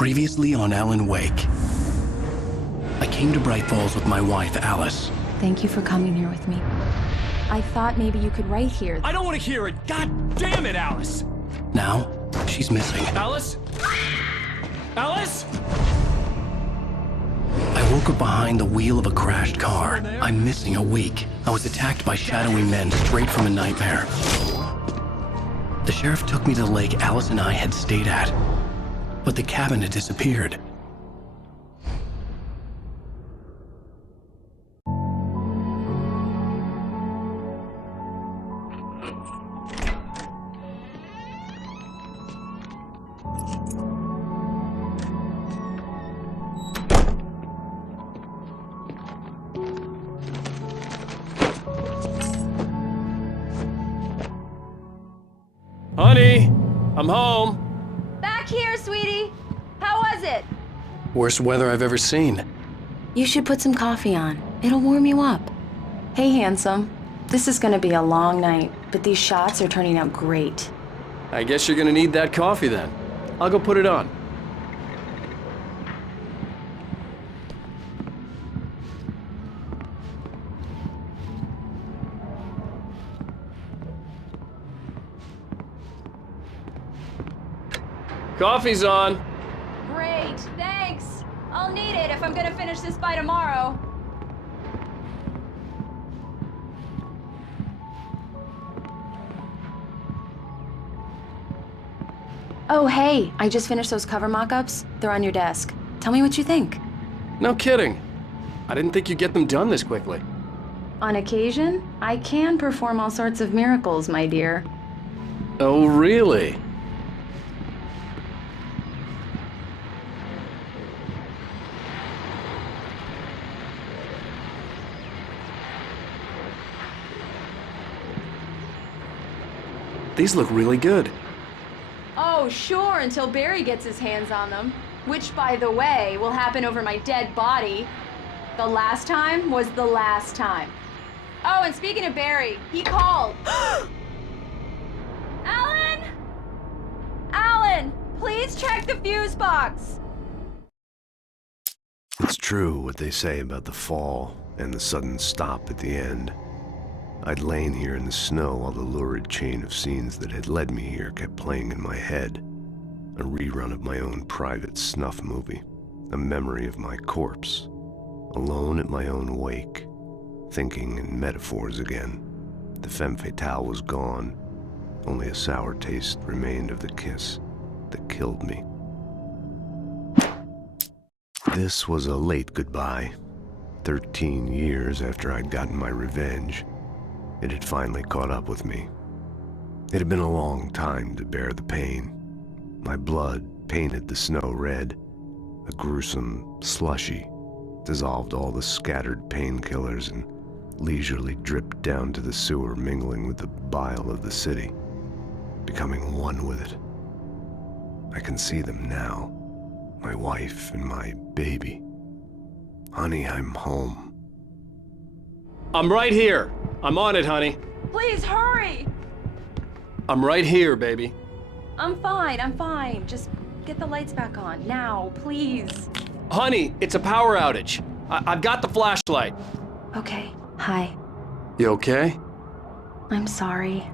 Previously on Alan Wake. I came to Bright Falls with my wife, Alice. Thank you for coming here with me. I thought maybe you could write here. I don't want to hear it! God damn it, Alice! Now, she's missing. Alice? Alice? I woke up behind the wheel of a crashed car. I'm missing a week. I was attacked by shadowy men straight from a nightmare. The sheriff took me to the lake Alice and I had stayed at, but the cabin had disappeared. Honey, I'm home. Back here, sweetie. How was it? Worst weather I've ever seen. You should put some coffee on. It'll warm you up. Hey, handsome. This is gonna be a long night, but these shots are turning out great. I guess you're gonna need that coffee then. I'll go put it on. Coffee's on. Great, thanks. I'll need it if I'm gonna finish this by tomorrow. Oh, hey, I just finished those cover mock-ups. They're on your desk. Tell me what you think. No kidding. I didn't think you'd get them done this quickly. On occasion, I can perform all sorts of miracles, my dear. Oh, really? These look really good. Oh, sure, until Barry gets his hands on them. Which, by the way, will happen over my dead body. The last time was the last time. Oh, and speaking of Barry, he called. Alan! Alan, please check the fuse box. It's true what they say about the fall and the sudden stop at the end. I'd lain here in the snow while the lurid chain of scenes that had led me here kept playing in my head. A rerun of my own private snuff movie, a memory of my corpse, alone at my own wake, thinking in metaphors again. The femme fatale was gone, only a sour taste remained of the kiss that killed me. This was a late goodbye. 13 years after I'd gotten my revenge, it had finally caught up with me. It had been a long time to bear the pain. My blood painted the snow red. A gruesome slushy dissolved all the scattered painkillers and leisurely dripped down to the sewer, mingling with the bile of the city, becoming one with it. I can see them now, my wife and my baby. Honey, I'm home. I'm right here. I'm on it, honey. Please hurry! I'm right here, baby. I'm fine. Just get the lights back on, now, please. Honey, it's a power outage. I've got the flashlight. Okay, hi. You okay? I'm sorry.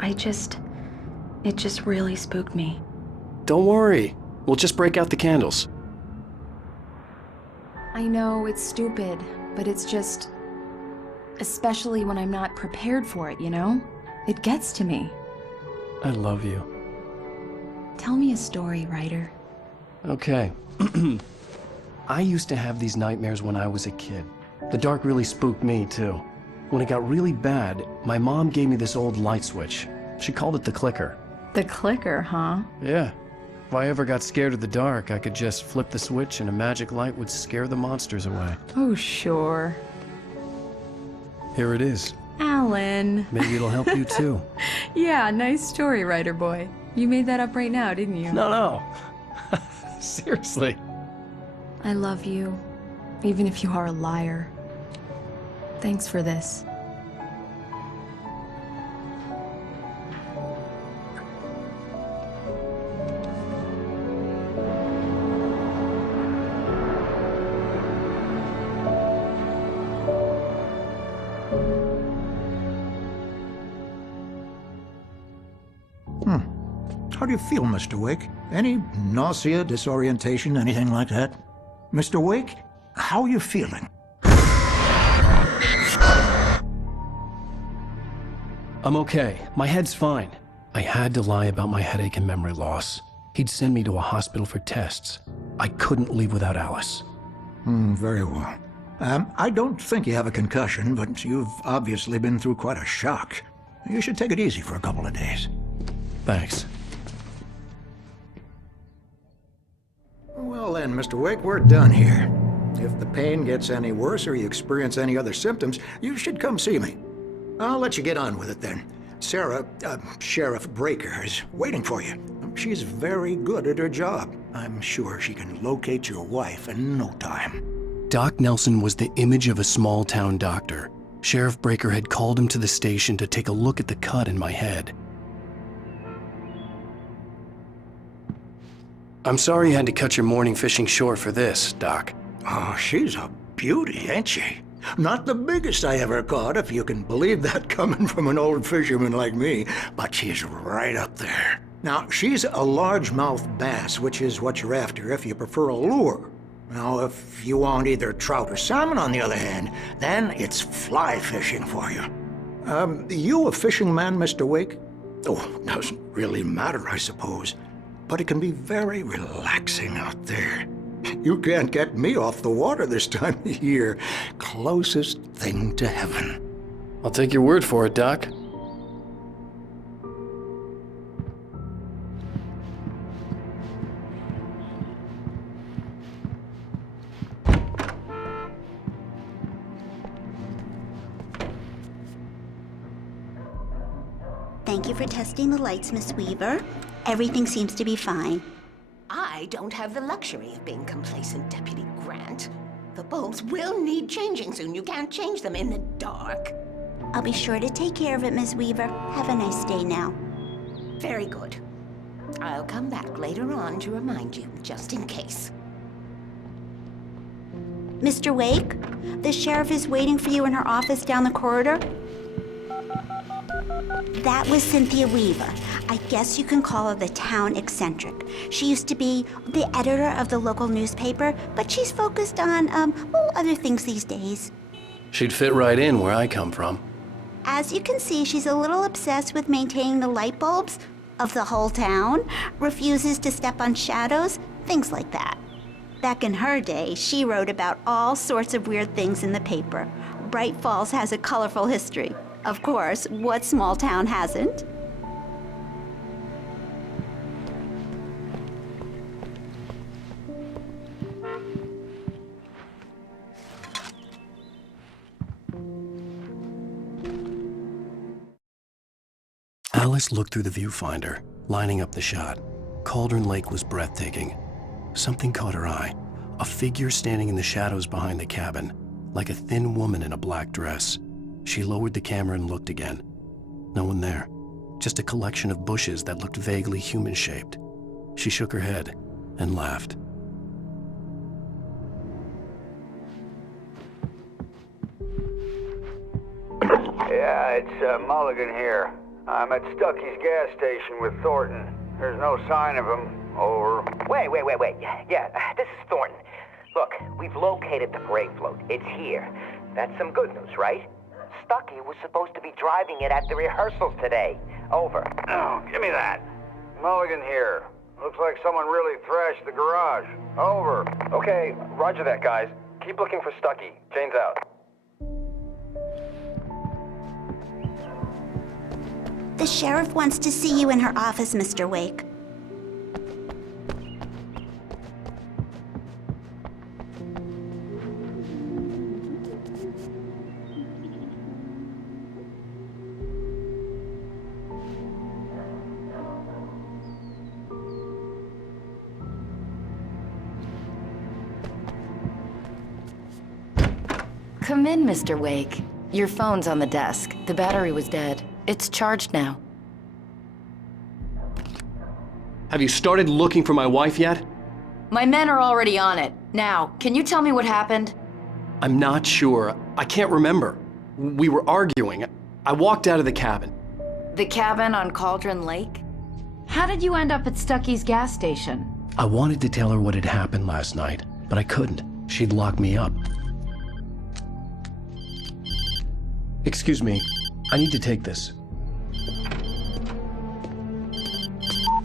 It just really spooked me. Don't worry. We'll just break out the candles. I know it's stupid, but it's just... especially when I'm not prepared for it, you know? It gets to me. I love you. Tell me a story, writer. Okay. I used to have these nightmares when I was a kid. The dark really spooked me, too. When it got really bad, my mom gave me this old light switch. She called it the clicker. The clicker, huh? Yeah. If I ever got scared of the dark, I could just flip the switch and a magic light would scare the monsters away. Oh, sure. Here it is. Alan. Maybe it'll help you, too. Yeah, nice story, writer boy. You made that up right now, didn't you? No. Seriously. I love you, even if you are a liar. Thanks for this. How do you feel, Mr. Wake? Any nausea, disorientation, anything like that? Mr. Wake, how are you feeling? I'm okay. My head's fine. I had to lie about my headache and memory loss. He'd send me to a hospital for tests. I couldn't leave without Alice. Very well. I don't think you have a concussion, but you've obviously been through quite a shock. You should take it easy for a couple of days. Thanks. Well then, Mr. Wake, we're done here. If the pain gets any worse or you experience any other symptoms, you should come see me. I'll let you get on with it then. Sarah, Sheriff Breaker, is waiting for you. She's very good at her job. I'm sure she can locate your wife in no time. Doc Nelson was the image of a small-town doctor. Sheriff Breaker had called him to the station to take a look at the cut in my head. I'm sorry you had to cut your morning fishing short for this, Doc. Oh, she's a beauty, ain't she? Not the biggest I ever caught, if you can believe that coming from an old fisherman like me, but she's right up there. Now, she's a largemouth bass, which is what you're after if you prefer a lure. Now, if you want either trout or salmon, on the other hand, then it's fly fishing for you. You a fishing man, Mr. Wake? Oh, doesn't really matter, I suppose. But it can be very relaxing out there. You can't get me off the water this time of year. Closest thing to heaven. I'll take your word for it, Doc. Thank you for testing the lights, Miss Weaver. Everything seems to be fine. I don't have the luxury of being complacent, Deputy Grant. The bulbs will need changing soon. You can't change them in the dark. I'll be sure to take care of it, Miss Weaver. Have a nice day now. Very good. I'll come back later on to remind you, just in case. Mr. Wake, the sheriff is waiting for you in her office down the corridor. That was Cynthia Weaver. I guess you can call her the town eccentric. She used to be the editor of the local newspaper, but she's focused on, other things these days. She'd fit right in where I come from. As you can see, she's a little obsessed with maintaining the light bulbs of the whole town, refuses to step on shadows, things like that. Back in her day, she wrote about all sorts of weird things in the paper. Bright Falls has a colorful history. Of course, what small town hasn't? Alice looked through the viewfinder, lining up the shot. Cauldron Lake was breathtaking. Something caught her eye. A figure standing in the shadows behind the cabin, like a thin woman in a black dress. She lowered the camera and looked again. No one there. Just a collection of bushes that looked vaguely human-shaped. She shook her head and laughed. Yeah, it's Mulligan here. I'm at Stucky's gas station with Thornton. There's no sign of him. Over. Wait. Yeah, this is Thornton. Look, we've located the parade float. It's here. That's some good news, right? Stucky was supposed to be driving it at the rehearsals today. Over. Oh, give me that. Mulligan here. Looks like someone really thrashed the garage. Over. Okay, roger that, guys. Keep looking for Stucky. Jane's out. The sheriff wants to see you in her office, Mr. Wake. Come in, Mr. Wake. Your phone's on the desk. The battery was dead. It's charged now. Have you started looking for my wife yet? My men are already on it. Now, can you tell me what happened? I'm not sure. I can't remember. We were arguing. I walked out of the cabin. The cabin on Cauldron Lake? How did you end up at Stucky's gas station? I wanted to tell her what had happened last night, but I couldn't. She'd lock me up. Excuse me, I need to take this.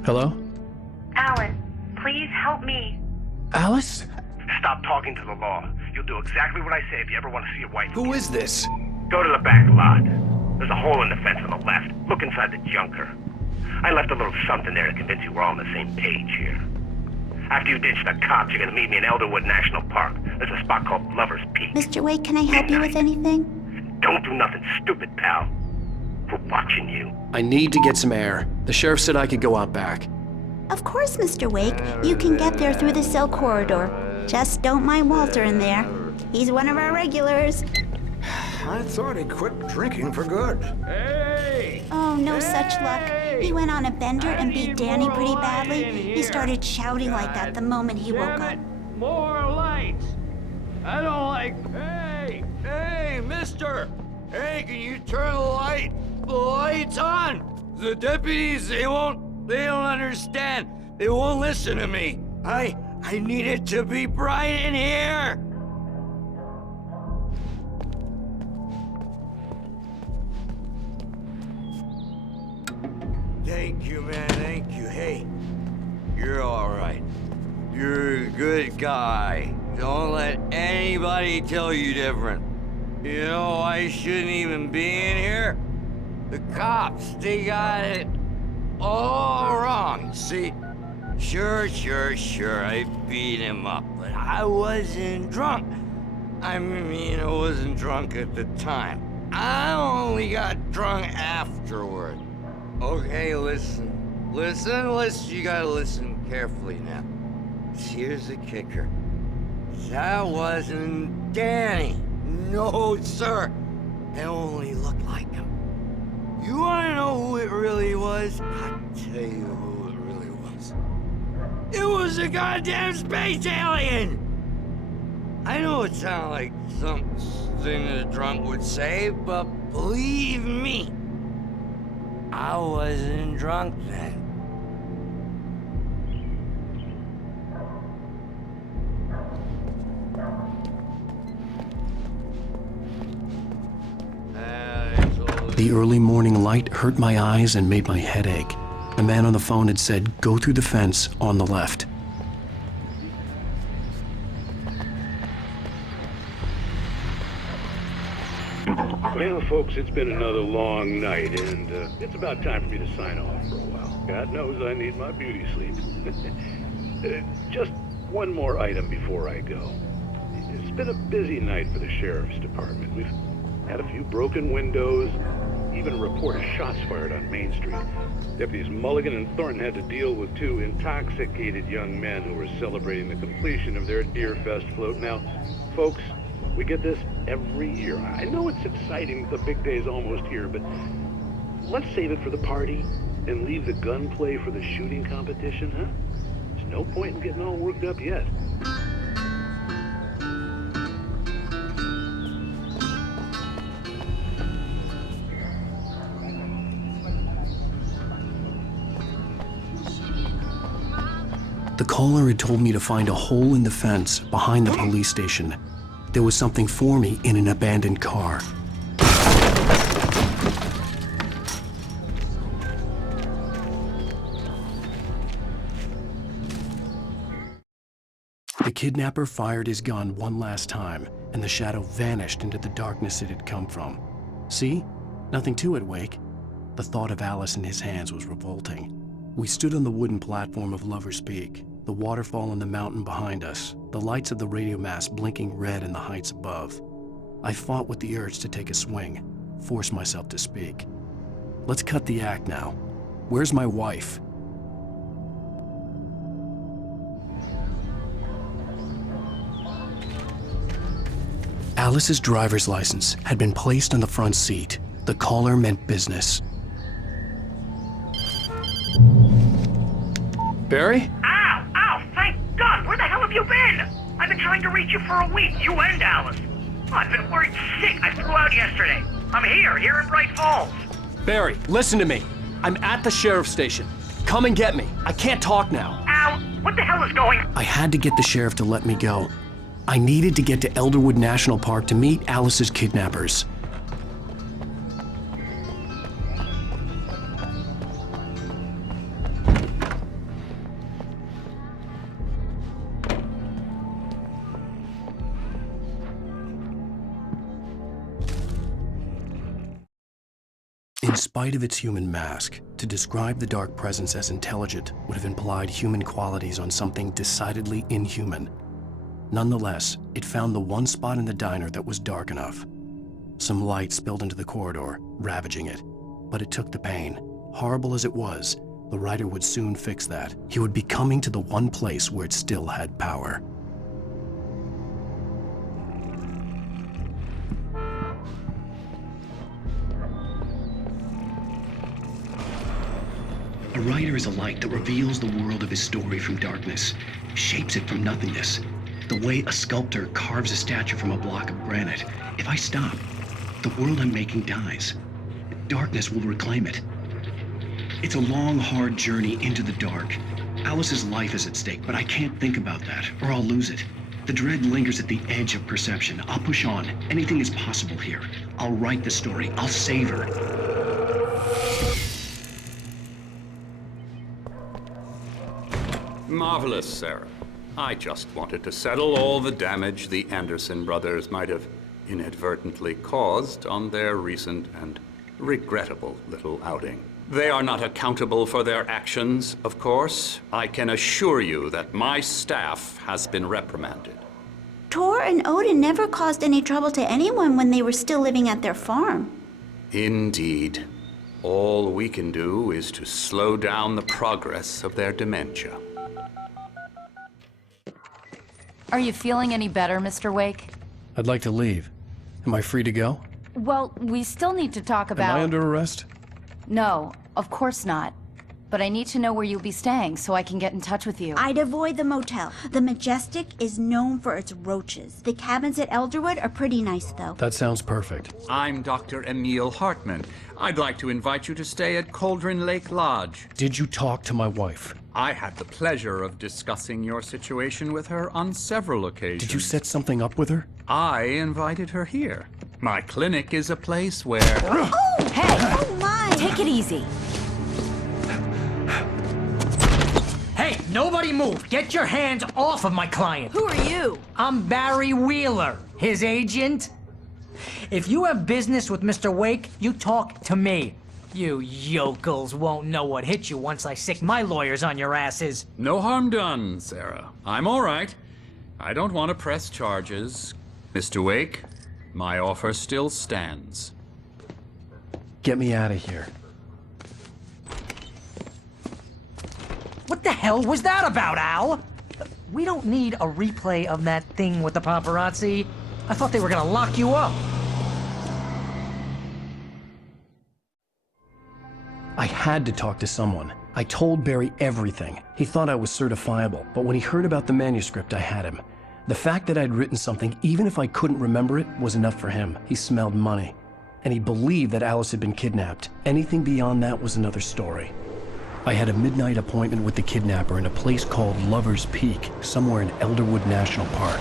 Hello? Alan, please help me. Alice? Stop talking to the law. You'll do exactly what I say if you ever want to see your wife. Who is this? Go to the back lot. There's a hole in the fence on the left. Look inside the junker. I left a little something there to convince you we're all on the same page here. After you ditch the cops, you're gonna meet me in Elderwood National Park. There's a spot called Lover's Peak. Mr. Wake, can I help you with anything? Don't do nothing stupid, pal. We're watching you. I need to get some air. The sheriff said I could go out back. Of course, Mr. Wake. You can get there through the cell corridor. Just don't mind Walter in there. He's one of our regulars. I thought he quit drinking for good. Oh, no such luck. He went on a bender and beat Danny pretty badly. He started shouting like that the moment he woke up. More lights! I don't like... Hey, mister! Hey, can you turn the lights on? The deputies, they don't understand. They won't listen to me. I need it to be bright in here! Thank you, man, thank you. Hey, you're all right. You're a good guy. Don't let anybody tell you different. You know, I shouldn't even be in here. The cops, they got it all wrong. See, sure, I beat him up, but I wasn't drunk. I mean, I wasn't drunk at the time. I only got drunk afterward. Okay, listen, you gotta listen carefully now. Here's the kicker. That wasn't Danny. No, sir. It only looked like him. You wanna know who it really was? I'll tell you who it really was. It was a goddamn space alien! I know it sounds like something a drunk would say, but believe me, I wasn't drunk then. The early morning light hurt my eyes and made my head ache. The man on the phone had said, go through the fence on the left. Well, folks, it's been another long night, and it's about time for me to sign off for a while. God knows I need my beauty sleep. Just one more item before I go. It's been a busy night for the sheriff's department. We've had a few broken windows, even a report of shots fired on Main Street. Deputies Mulligan and Thornton had to deal with two intoxicated young men who were celebrating the completion of their Deerfest float. Now, folks, we get this every year. I know it's exciting, the big day's almost here, but let's save it for the party and leave the gunplay for the shooting competition, huh? There's no point in getting all worked up yet. The caller had told me to find a hole in the fence behind the police station. There was something for me in an abandoned car. The kidnapper fired his gun one last time, and the shadow vanished into the darkness it had come from. See? Nothing to it, Wake. The thought of Alice in his hands was revolting. We stood on the wooden platform of Lover's Peak, the waterfall on the mountain behind us, the lights of the radio mast blinking red in the heights above. I fought with the urge to take a swing, force myself to speak. Let's cut the act now. Where's my wife? Alice's driver's license had been placed on the front seat. The caller meant business. Barry? Ow! Thank God! Where the hell have you been? I've been trying to reach you for a week, you and Alice. Oh, I've been worried sick. I flew out yesterday. I'm here in Bright Falls. Barry, listen to me. I'm at the sheriff's station. come and get me. I can't talk now. Al, what the hell is going on? I had to get the sheriff to let me go. I needed to get to Elderwood National Park to meet Alice's kidnappers. In spite of its human mask, to describe the dark presence as intelligent would have implied human qualities on something decidedly inhuman. Nonetheless, it found the one spot in the diner that was dark enough. Some light spilled into the corridor, ravaging it. But it took the pain. Horrible as it was, the writer would soon fix that. He would be coming to the one place where it still had power. A writer is a light that reveals the world of his story from darkness, shapes it from nothingness. The way a sculptor carves a statue from a block of granite. If I stop, the world I'm making dies. Darkness will reclaim it. It's a long, hard journey into the dark. Alice's life is at stake, but I can't think about that, or I'll lose it. The dread lingers at the edge of perception. I'll push on. Anything is possible here. I'll write the story. I'll save her. Marvelous, Sarah. I just wanted to settle all the damage the Anderson brothers might have inadvertently caused on their recent and regrettable little outing. They are not accountable for their actions, of course. I can assure you that my staff has been reprimanded. Tor and Odin never caused any trouble to anyone when they were still living at their farm. Indeed. All we can do is to slow down the progress of their dementia. Are you feeling any better, Mr. Wake? I'd like to leave. Am I free to go? Well, we still need to talk about... Am I under arrest? No, of course not. But I need to know where you'll be staying so I can get in touch with you. I'd avoid the motel. The Majestic is known for its roaches. The cabins at Elderwood are pretty nice, though. That sounds perfect. I'm Dr. Emil Hartman. I'd like to invite you to stay at Cauldron Lake Lodge. Did you talk to my wife? I had the pleasure of discussing your situation with her on several occasions. Did you set something up with her? I invited her here. My clinic is a place where... Oh! Hey! Oh, my! Take it easy. Hey, nobody move! Get your hands off of my client! Who are you? I'm Barry Wheeler, his agent. If you have business with Mr. Wake, you talk to me. You yokels won't know what hit you once I sick my lawyers on your asses. No harm done, Sarah. I'm all right. I don't want to press charges. Mr. Wake, my offer still stands. Get me out of here. What the hell was that about, Al? We don't need a replay of that thing with the paparazzi. I thought they were gonna lock you up. I had to talk to someone. I told Barry everything. He thought I was certifiable, but when he heard about the manuscript, I had him. The fact that I'd written something, even if I couldn't remember it, was enough for him. He smelled money. And he believed that Alice had been kidnapped. Anything beyond that was another story. I had a midnight appointment with the kidnapper in a place called Lover's Peak, somewhere in Elderwood National Park.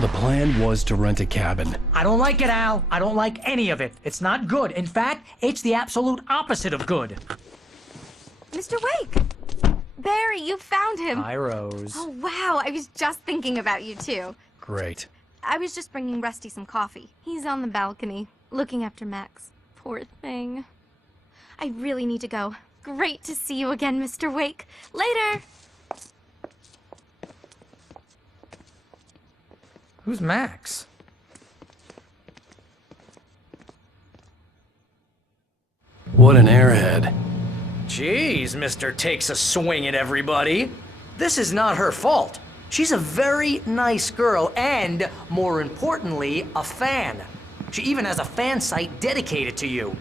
The plan was to rent a cabin. I don't like it, Al. I don't like any of it. It's not good. In fact, it's the absolute opposite of good. Mr. Wake! Barry, you found him! Hi, Rose. Oh, wow. I was just thinking about you, too. Great. I was just bringing Rusty some coffee. He's on the balcony, looking after Max. Poor thing. I really need to go. Great to see you again, Mr. Wake. Later! Who's Max? What an airhead. Jeez, Mr. Takes a swing at everybody. This is not her fault. She's a very nice girl and, more importantly, a fan. She even has a fan site dedicated to you.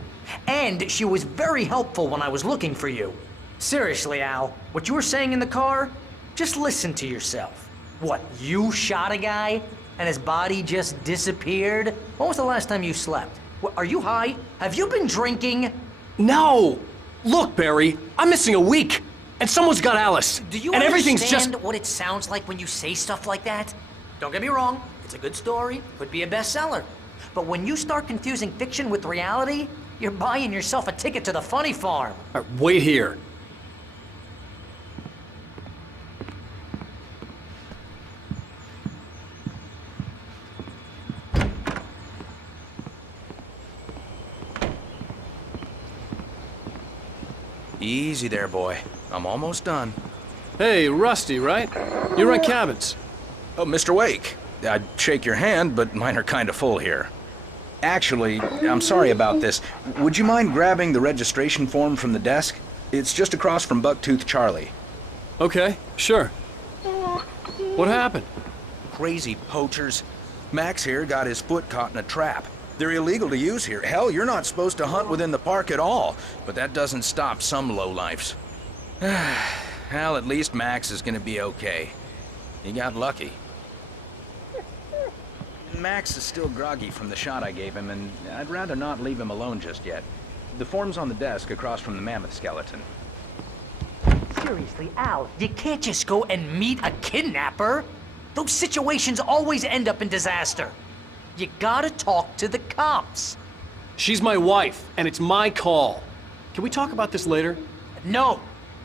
And she was very helpful when I was looking for you. Seriously, Al, what you were saying in the car, just listen to yourself. What, you shot a guy and his body just disappeared? When was the last time you slept? What, are you high? Have you been drinking? No! Look, Barry, I'm missing a week. And someone's got Alice. Do you and everything's understand just... what it sounds like when you say stuff like that? Don't get me wrong, it's a good story, could be a bestseller. But when you start confusing fiction with reality, you're buying yourself a ticket to the funny farm. All right, wait here. Easy there, boy. I'm almost done. Hey, Rusty, right? You run cabins. Oh, Mr. Wake. I'd shake your hand, but mine are kind of full here. Actually, I'm sorry about this. Would you mind grabbing the registration form from the desk? It's just across from Bucktooth Charlie. Okay, sure. What happened? Crazy poachers. Max here got his foot caught in a trap. They're illegal to use here. Hell, you're not supposed to hunt within the park at all. But that doesn't stop some lowlifes. Well, at least Max is gonna be okay. He got lucky. Max is still groggy from the shot I gave him, and I'd rather not leave him alone just yet. The form's on the desk across from the mammoth skeleton. Seriously, Al, you can't just go and meet a kidnapper. Those situations always end up in disaster. You gotta talk to the cops. She's my wife, and it's my call. Can we talk about this later? No.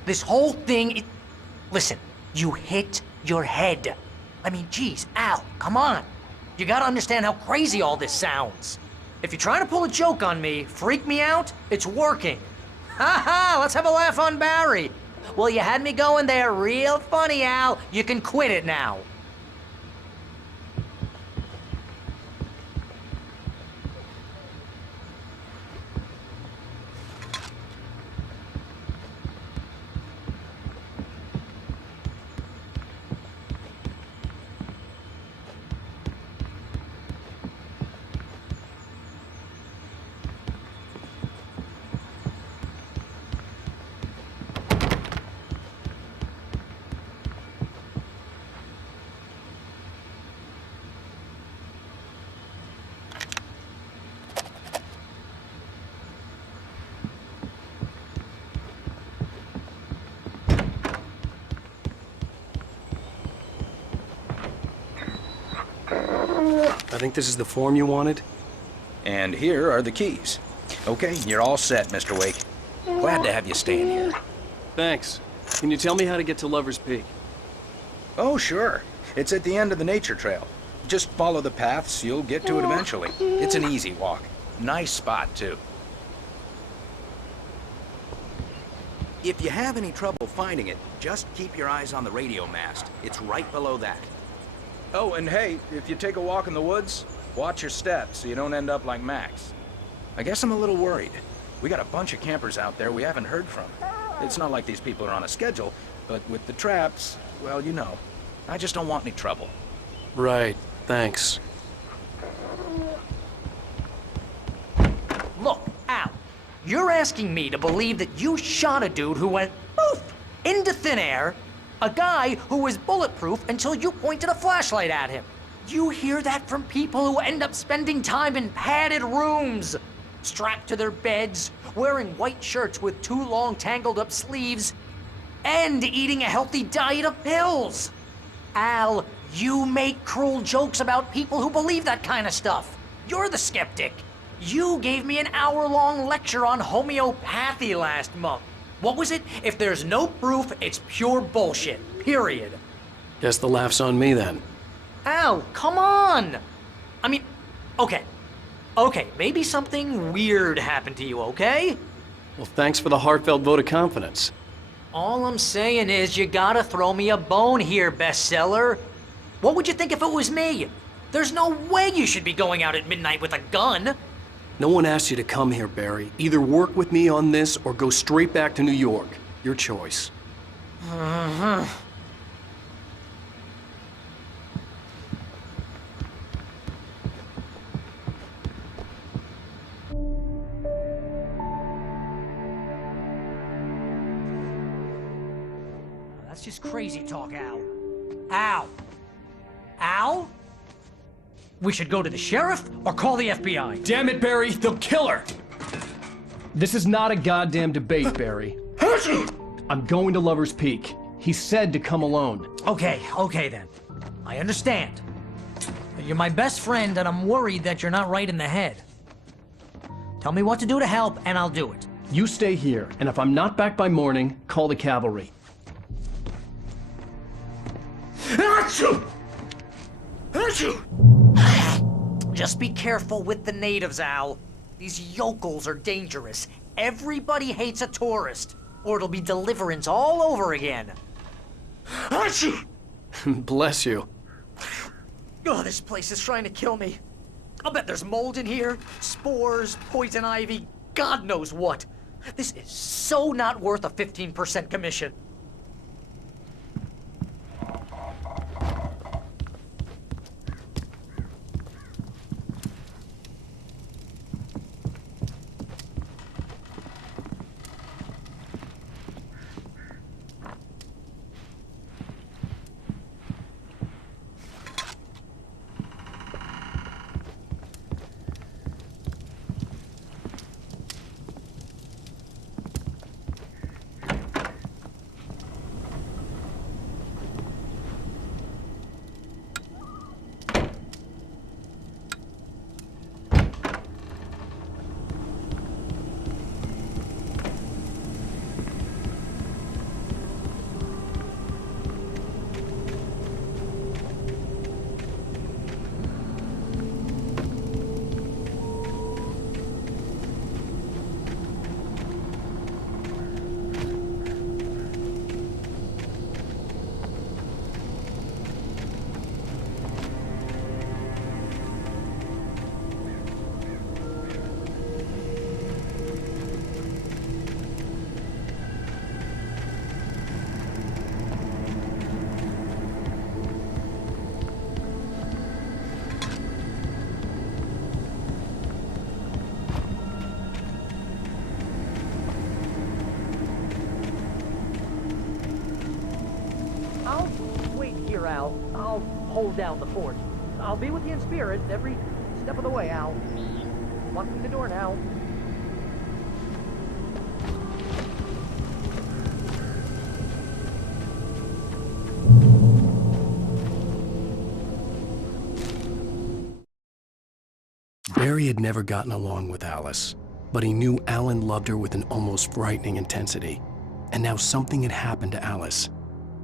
This whole thing, listen, you hit your head. I mean, geez, Al, come on. You gotta understand how crazy all this sounds. If you're trying to pull a joke on me, freak me out, it's working. Ha ha, let's have a laugh on Barry. Well, you had me going there real funny, Al. You can quit it now. I think this is the form you wanted. And here are the keys. Okay, you're all set, Mr. Wake. Glad to have you staying here. Thanks. Can you tell me how to get to Lover's Peak? Oh, sure. It's at the end of the nature trail. Just follow the paths, you'll get to it eventually. It's an easy walk. Nice spot, too. If you have any trouble finding it, just keep your eyes on the radio mast. It's right below that. Oh, and hey, if you take a walk in the woods, watch your steps so you don't end up like Max. I guess I'm a little worried. We got a bunch of campers out there we haven't heard from. It's not like these people are on a schedule, but with the traps, well, you know. I just don't want any trouble. Right, thanks. Look, Al, you're asking me to believe that you shot a dude who went poof into thin air, a guy who was bulletproof until you pointed a flashlight at him. You hear that from people who end up spending time in padded rooms, strapped to their beds, wearing white shirts with too long tangled up sleeves, and eating a healthy diet of pills. Al, you make cruel jokes about people who believe that kind of stuff. You're the skeptic. You gave me an hour-long lecture on homeopathy last month. What was it? If there's no proof, it's pure bullshit. Period. Guess the laugh's on me then. Al, come on! I mean, okay. Okay, maybe something weird happened to you, okay? Well, thanks for the heartfelt vote of confidence. All I'm saying is you gotta throw me a bone here, bestseller. What would you think if it was me? There's no way you should be going out at midnight with a gun. No one asked you to come here, Barry. Either work with me on this or go straight back to New York. Your choice. That's just crazy talk, Al. Al? Al? We should go to the sheriff or call the FBI. Damn it, Barry, they'll kill her! This is not a goddamn debate, Barry. I'm going to Lover's Peak. He said to come alone. Okay then. I understand. But you're my best friend, and I'm worried that you're not right in the head. Tell me what to do to help, and I'll do it. You stay here, and if I'm not back by morning, call the cavalry. Achoo! Achoo! Just be careful with the natives, Al. These yokels are dangerous. Everybody hates a tourist, or it'll be Deliverance all over again. Achoo! Bless you. Oh, this place is trying to kill me. I'll bet there's mold in here, spores, poison ivy, God knows what. This is so not worth a 15% commission. I'll wait here, Al. I'll hold down the fort. I'll be with you in spirit every step of the way, Al. Locking the door now. Barry had never gotten along with Alice, but he knew Alan loved her with an almost frightening intensity. And now something had happened to Alice.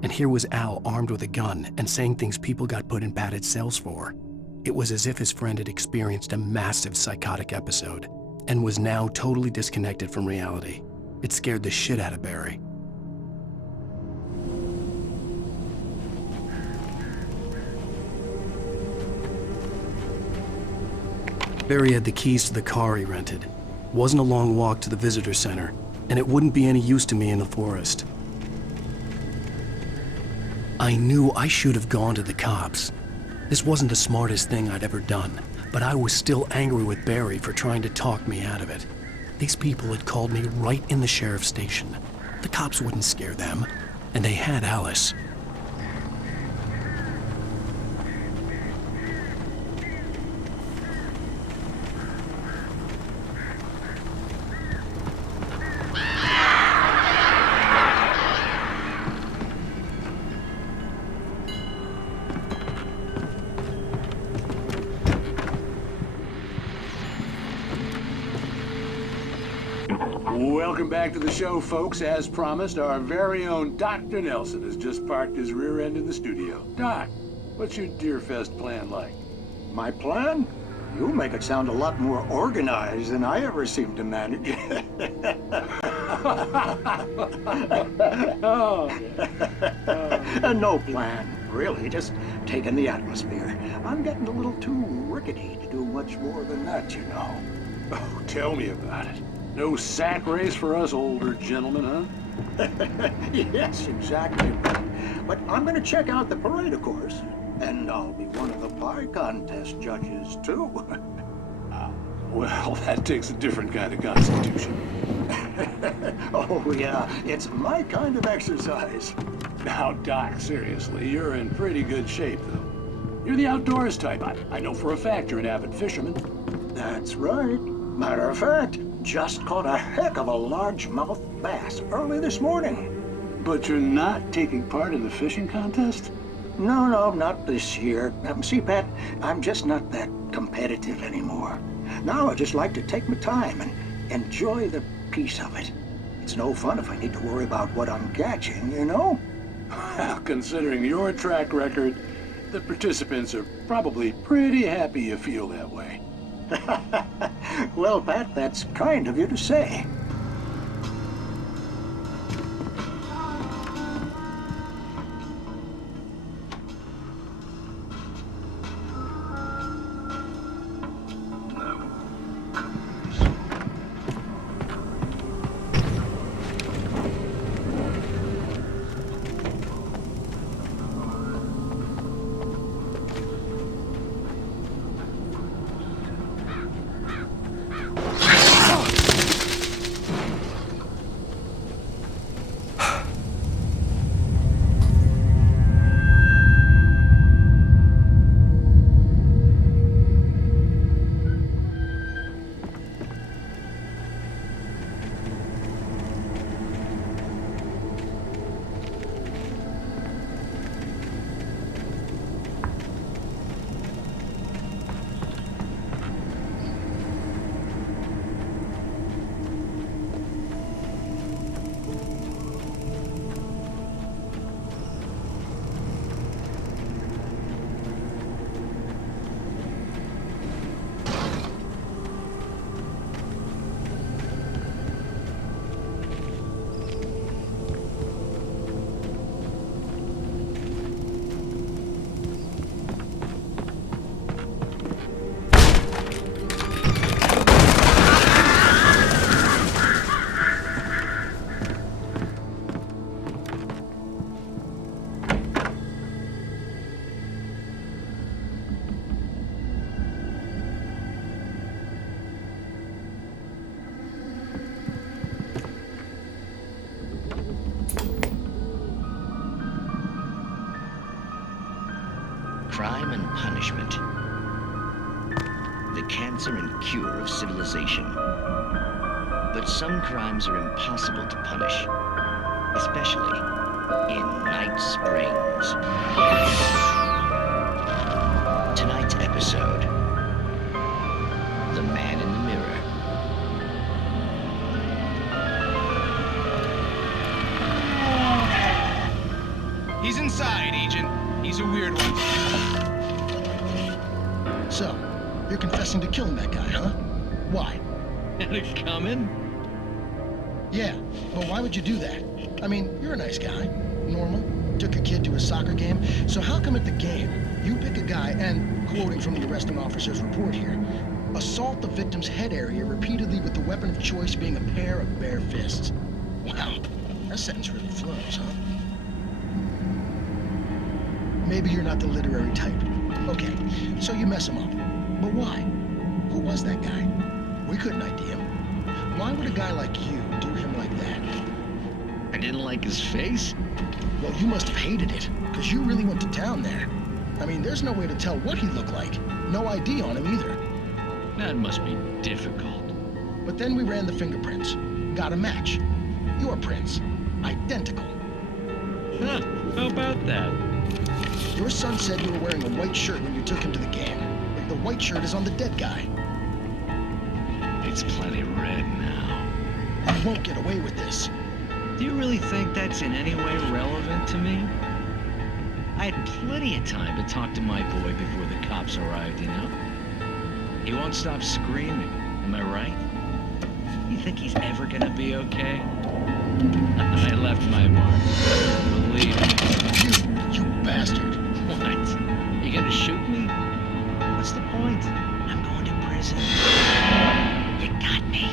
And here was Al armed with a gun and saying things people got put in padded cells for. It was as if his friend had experienced a massive psychotic episode and was now totally disconnected from reality. It scared the shit out of Barry. Barry had the keys to the car he rented. Wasn't a long walk to the visitor center, and it wouldn't be any use to me in the forest. I knew I should have gone to the cops. This wasn't the smartest thing I'd ever done, but I was still angry with Barry for trying to talk me out of it. These people had called me right in the sheriff's station. The cops wouldn't scare them, and they had Alice. Welcome back to the show, folks. As promised, our very own Dr. Nelson has just parked his rear end in the studio. Doc, what's your Deerfest plan like? My plan? You make it sound a lot more organized than I ever seem to manage. No plan, really, just taking the atmosphere. I'm getting a little too rickety to do much more than that, you know. Oh, tell me about it. No sack race for us older gentlemen, huh? Yes, exactly right. But I'm going to check out the parade, of course. And I'll be one of the pie contest judges, too. Well, that takes a different kind of constitution. Oh, yeah, it's my kind of exercise. Now, Doc, seriously, you're in pretty good shape, though. You're the outdoors type. I know for a fact you're an avid fisherman. That's right. Matter of fact, just caught a heck of a largemouth bass early this morning. But you're not taking part in the fishing contest? No, not this year. See, Pat, I'm just not that competitive anymore. Now I just like to take my time and enjoy the peace of it. It's no fun if I need to worry about what I'm catching, you know? Well, considering your track record, the participants are probably pretty happy you feel that way. Well, Pat, that's kind of you to say. Crime and punishment. The cancer and cure of civilization. But some crimes are impossible to punish, especially in Night Springs. Tonight's episode, The Man in the Mirror. He's inside, Agent. He's a weird one. So, you're confessing to killing that guy, huh? Why? Had it coming? Yeah, but why would you do that? I mean, you're a nice guy. Normal. Took a kid to a soccer game. So how come at the game, you pick a guy and, quoting from the arresting officer's report here, assault the victim's head area repeatedly with the weapon of choice being a pair of bare fists? Wow, that sentence really flows, huh? Maybe you're not the literary type. Okay, so you mess him up. But why? Who was that guy? We couldn't ID him. Why would a guy like you do him like that? I didn't like his face? Well, you must have hated it, because you really went to town there. I mean, there's no way to tell what he looked like. No ID on him either. That must be difficult. But then we ran the fingerprints. Got a match. Your prints. Identical. Huh, how about that? Your son said you were wearing a white shirt when you took him to the game. The white shirt is on the dead guy. It's plenty red now. You won't get away with this. Do you really think that's in any way relevant to me? I had plenty of time to talk to my boy before the cops arrived, you know? He won't stop screaming, am I right? You think he's ever gonna be okay? I left my mark. Believe me. You bastard. What? You gonna shoot me? What's the point? I'm going to prison. You got me.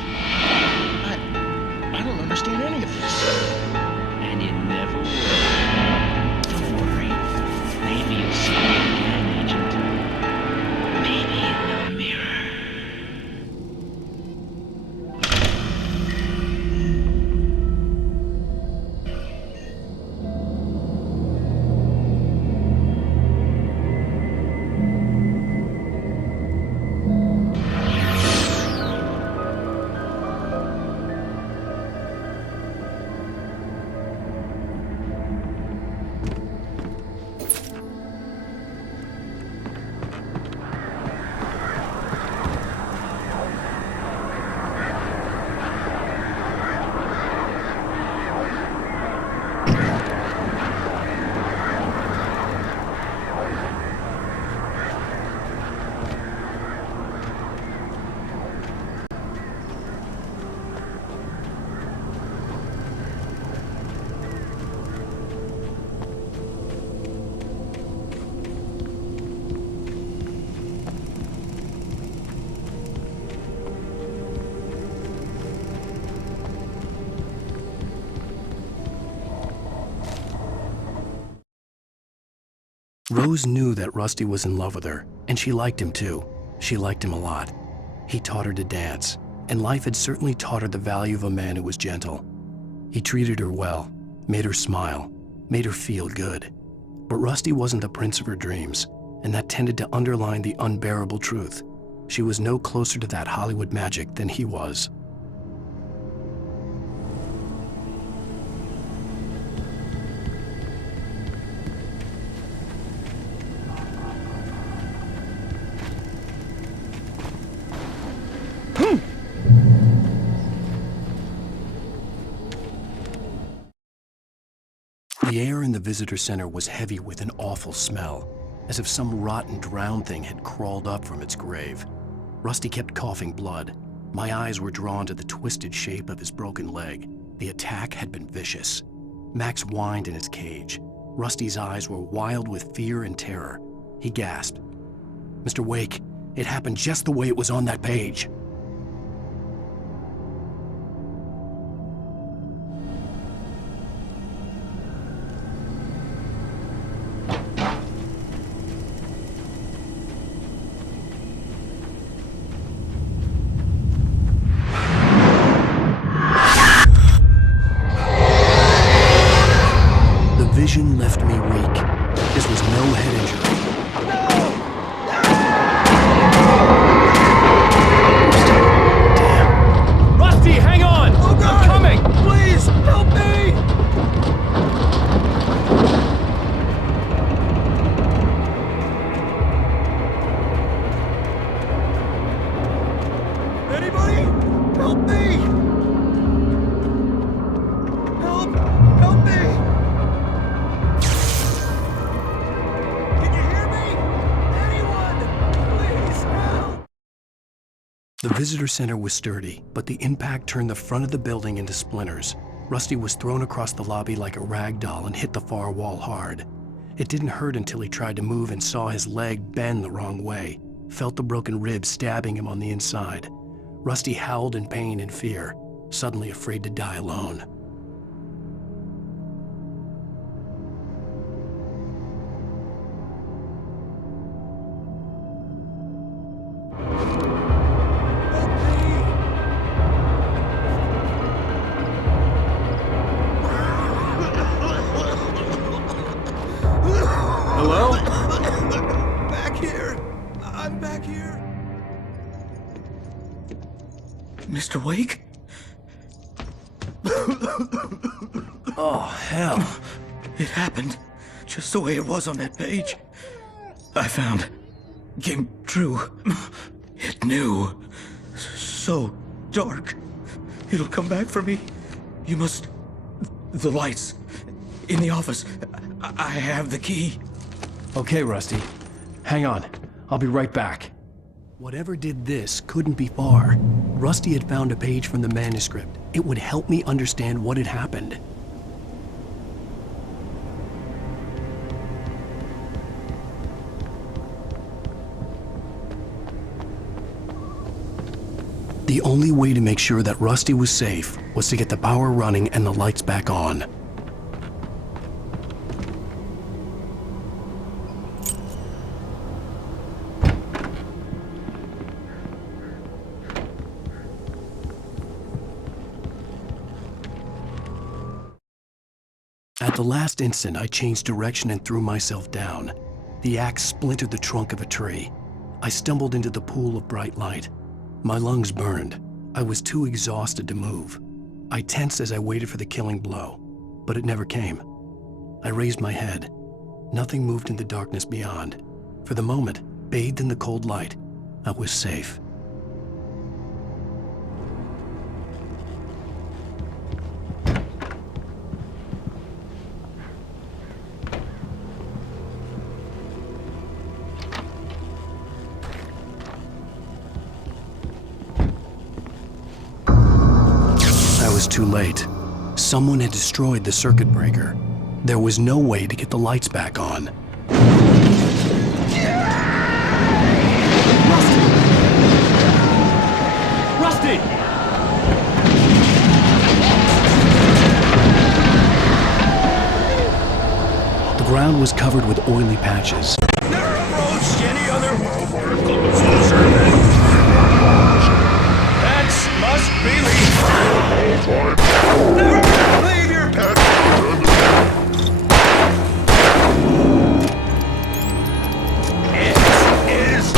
I don't understand any of this. And you never will. Don't worry. Maybe you'll see me again, Agent. Maybe in the mirror. Rose knew that Rusty was in love with her, and she liked him too. She liked him a lot. He taught her to dance, and life had certainly taught her the value of a man who was gentle. He treated her well, made her smile, made her feel good. But Rusty wasn't the prince of her dreams, and that tended to underline the unbearable truth. She was no closer to that Hollywood magic than he was. The air in the visitor center was heavy with an awful smell, as if some rotten drowned thing had crawled up from its grave. Rusty kept coughing blood. My eyes were drawn to the twisted shape of his broken leg. The attack had been vicious. Max whined in his cage. Rusty's eyes were wild with fear and terror. He gasped, "Mr. Wake, it happened just the way it was on that page." Vision left me weak. This was no head injury. Damn. Rusty, hang on! Oh God. I'm coming! Please, help me! Anybody? Help me! Help me! The visitor center was sturdy, but the impact turned the front of the building into splinters. Rusty was thrown across the lobby like a rag doll and hit the far wall hard. It didn't hurt until he tried to move and saw his leg bend the wrong way, felt the broken rib stabbing him on the inside. Rusty howled in pain and fear, suddenly afraid to die alone. Hello? Back here. I'm back here. Mr. Wake? Oh, hell. It happened just the way it was on that page. I found. Came true. It knew. So dark. It'll come back for me. You must... The lights. In the office. I have the key. Okay, Rusty. Hang on. I'll be right back. Whatever did this couldn't be far. Rusty had found a page from the manuscript. It would help me understand what had happened. The only way to make sure that Rusty was safe was to get the power running and the lights back on. At the last instant, I changed direction and threw myself down. The axe splintered the trunk of a tree. I stumbled into the pool of bright light. My lungs burned. I was too exhausted to move. I tensed as I waited for the killing blow, but it never came. I raised my head. Nothing moved in the darkness beyond. For the moment, bathed in the cold light, I was safe. Was too late. Someone had destroyed the circuit breaker. There was no way to get the lights back on. Rusty! The ground was covered with oily patches. Never approached any other Pets must be leashed. Never leave your pet. It is.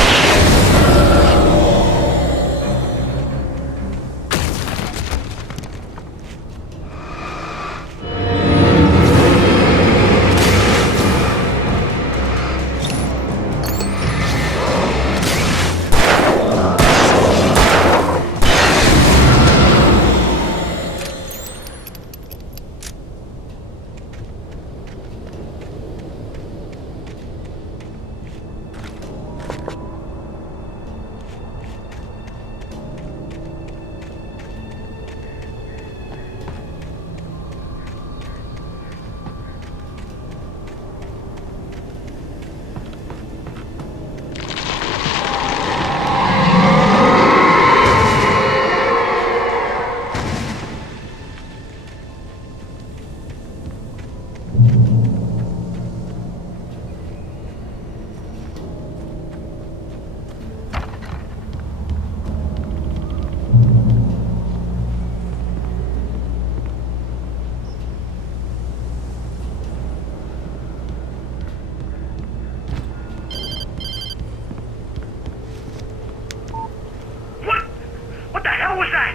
What the hell was that?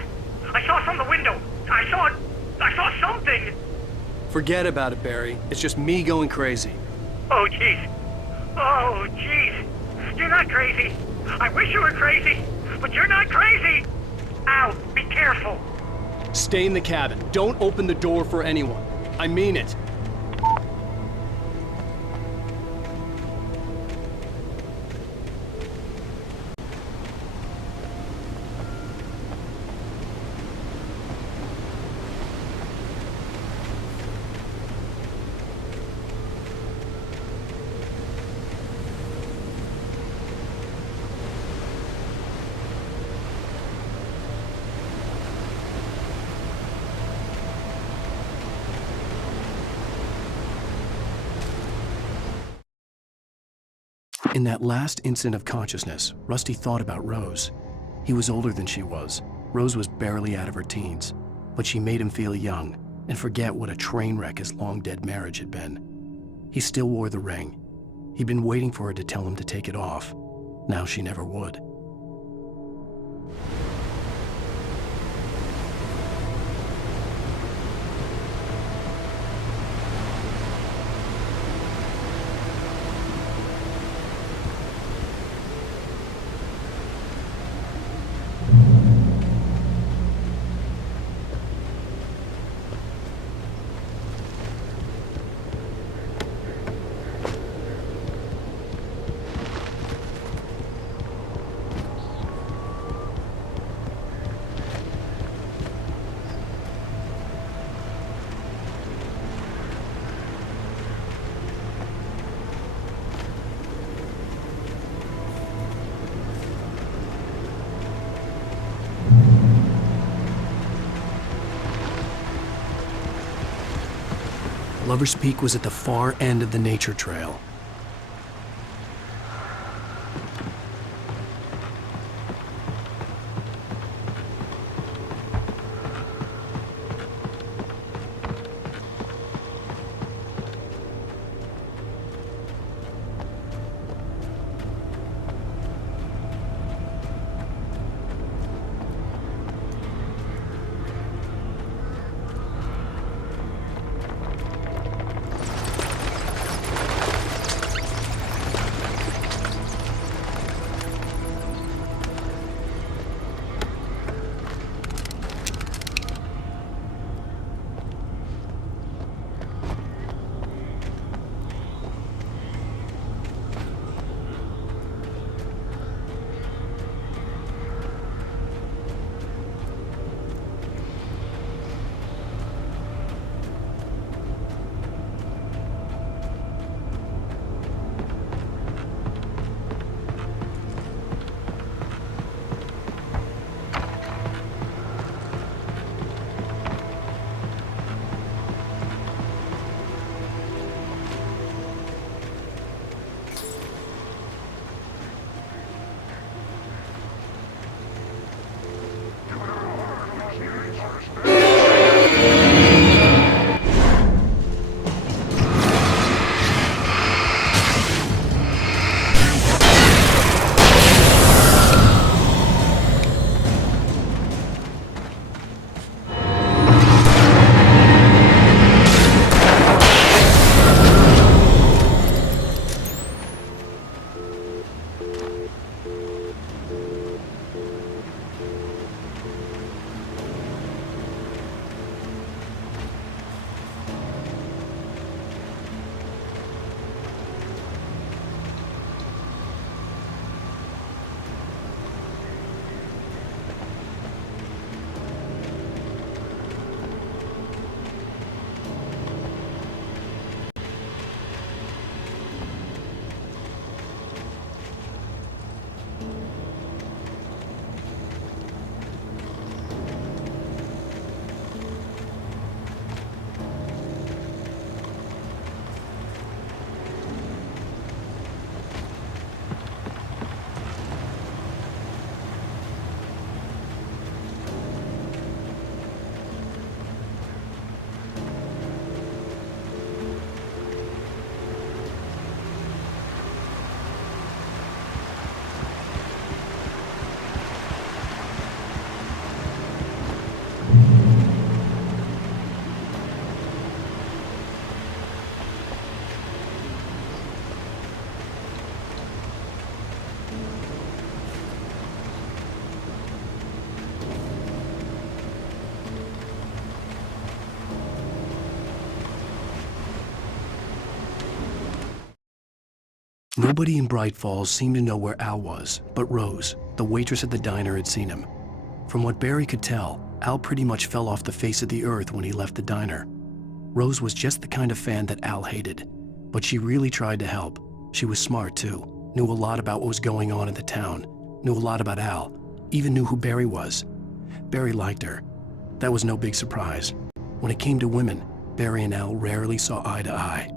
I saw from the window. I saw something. Forget about it, Barry. It's just me going crazy. Oh, jeez. Oh, jeez. You're not crazy. I wish you were crazy, but you're not crazy. Ow, be careful. Stay in the cabin. Don't open the door for anyone. I mean it. In that last instant of consciousness, Rusty thought about Rose. He was older than she was. Rose was barely out of her teens, but she made him feel young and forget what a train wreck his long-dead marriage had been. He still wore the ring. He'd been waiting for her to tell him to take it off. Now she never would. Lover's Peak was at the far end of the nature trail. Nobody in Bright Falls seemed to know where Al was, but Rose, the waitress at the diner, had seen him. From what Barry could tell, Al pretty much fell off the face of the earth when he left the diner. Rose was just the kind of fan that Al hated, but she really tried to help. She was smart too, knew a lot about what was going on in the town, knew a lot about Al, even knew who Barry was. Barry liked her. That was no big surprise. When it came to women, Barry and Al rarely saw eye to eye.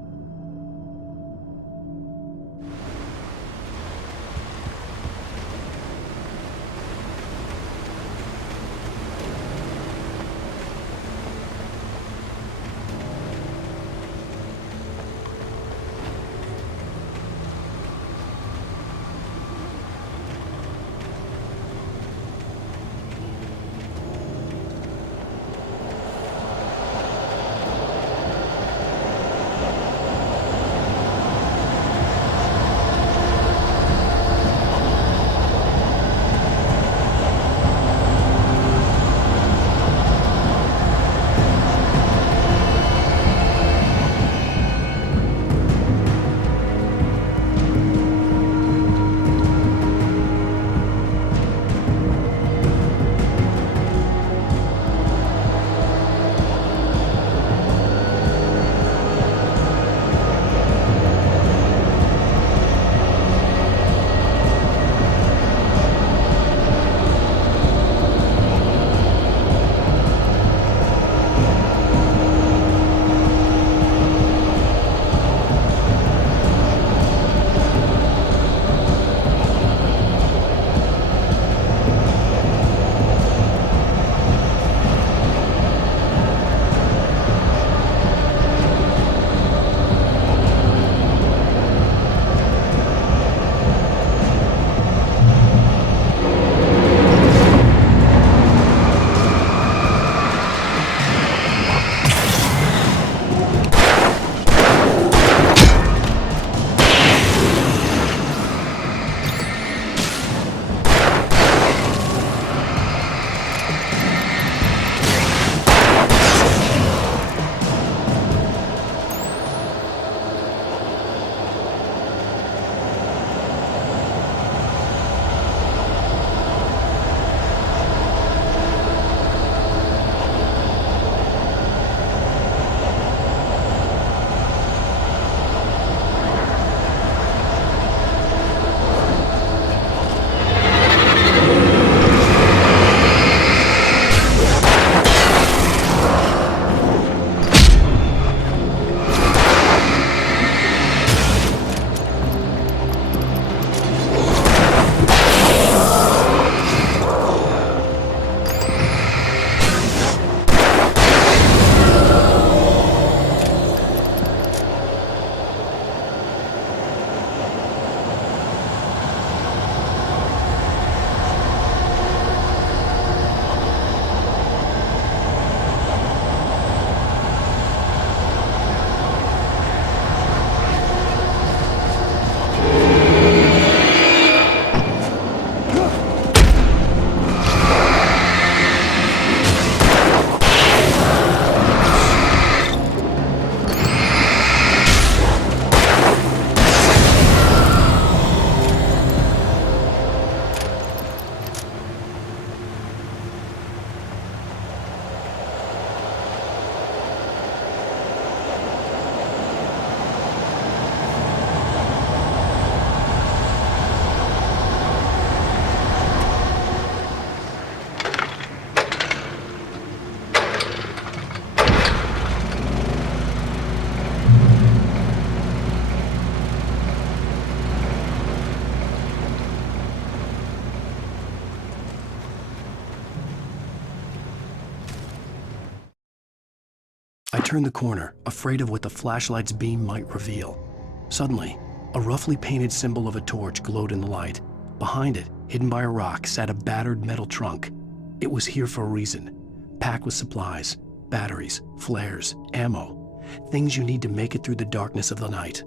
I turned the corner, afraid of what the flashlight's beam might reveal. Suddenly, a roughly painted symbol of a torch glowed in the light. Behind it, hidden by a rock, sat a battered metal trunk. It was here for a reason, packed with supplies, batteries, flares, ammo, things you need to make it through the darkness of the night.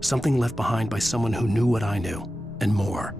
Something left behind by someone who knew what I knew, and more.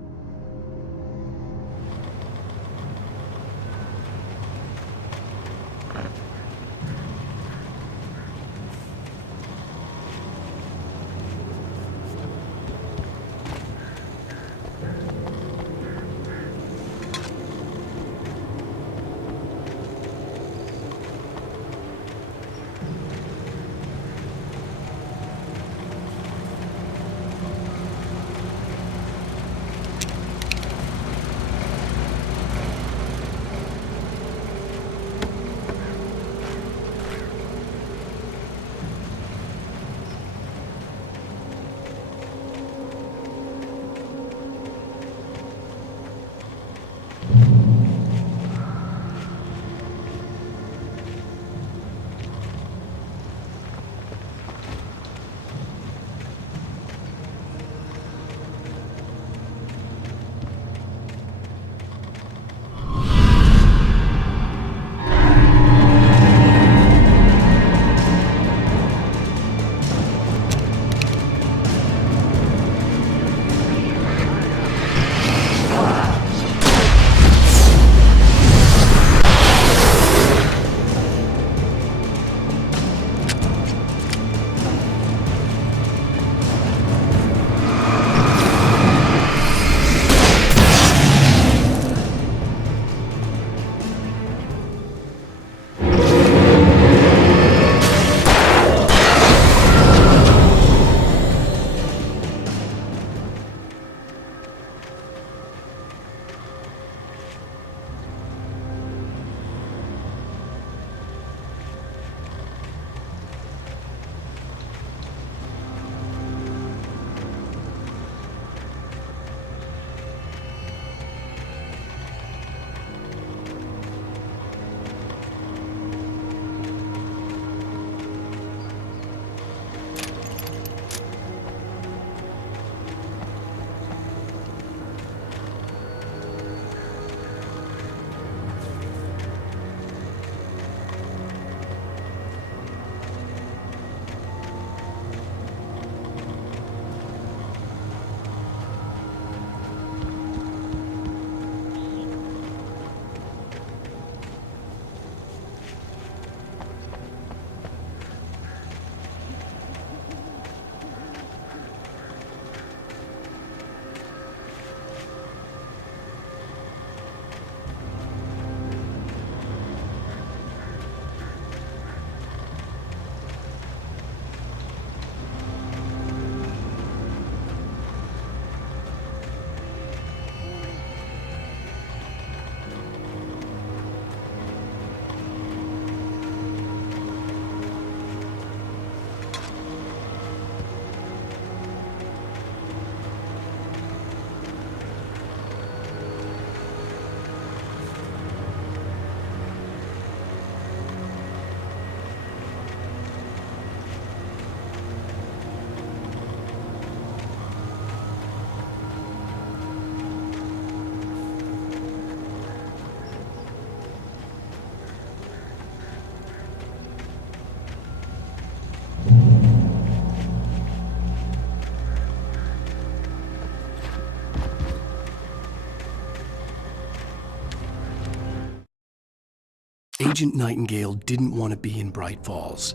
Agent Nightingale didn't want to be in Bright Falls.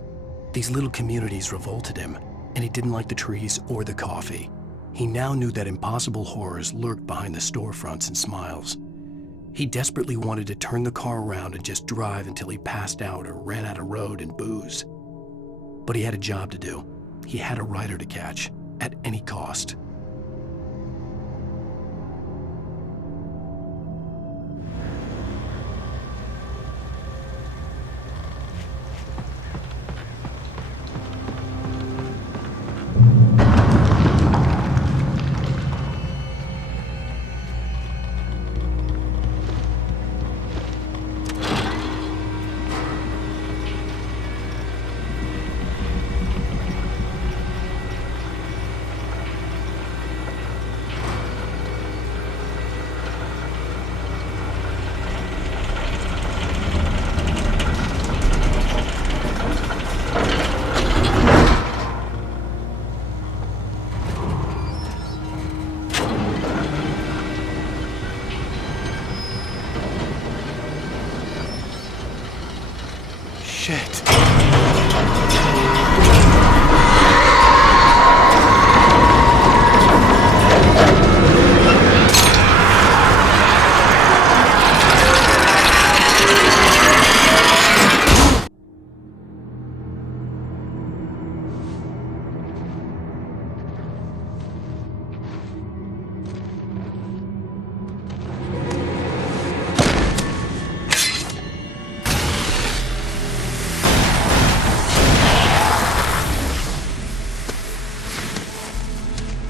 These little communities revolted him, and he didn't like the trees or the coffee. He now knew that impossible horrors lurked behind the storefronts and smiles. He desperately wanted to turn the car around and just drive until he passed out or ran out of road and booze. But he had a job to do. He had a rider to catch, at any cost. Shit.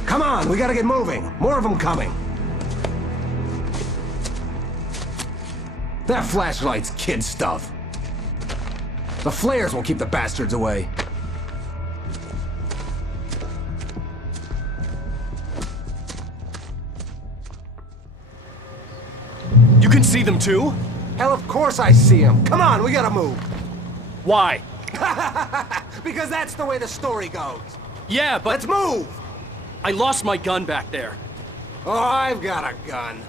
Come on, we gotta get moving. More of them coming. That flashlight's kid stuff. The flares will keep the bastards away. You can see them too? Hell, of course I see them. Come on, we gotta move. Why? Because that's the way the story goes. Yeah, but... Let's move! I lost my gun back there. Oh, I've got a gun.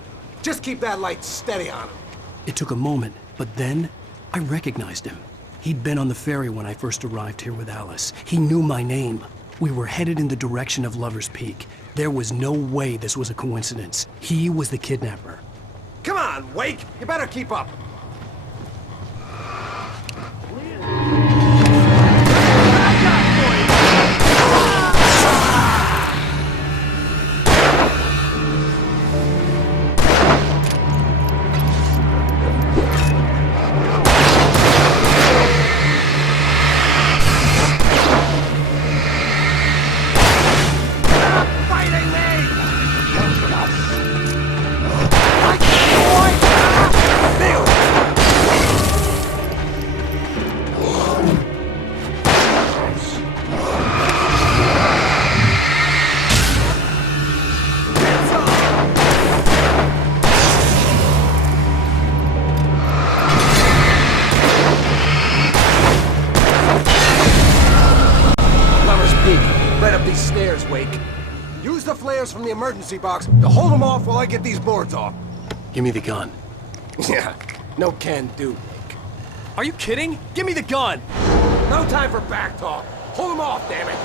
Just keep that light steady on him. It took a moment, but then I recognized him. He'd been on the ferry when I first arrived here with Alice. He knew my name. We were headed in the direction of Lover's Peak. There was no way this was a coincidence. He was the kidnapper. Come on, Wake! You better keep up. Right up these stairs, Wake. Use the flares from the emergency box to hold them off while I get these boards off. Give me the gun. Yeah, no can do, Wake. Are you kidding? Give me the gun! No time for back talk. Hold them off, damn it!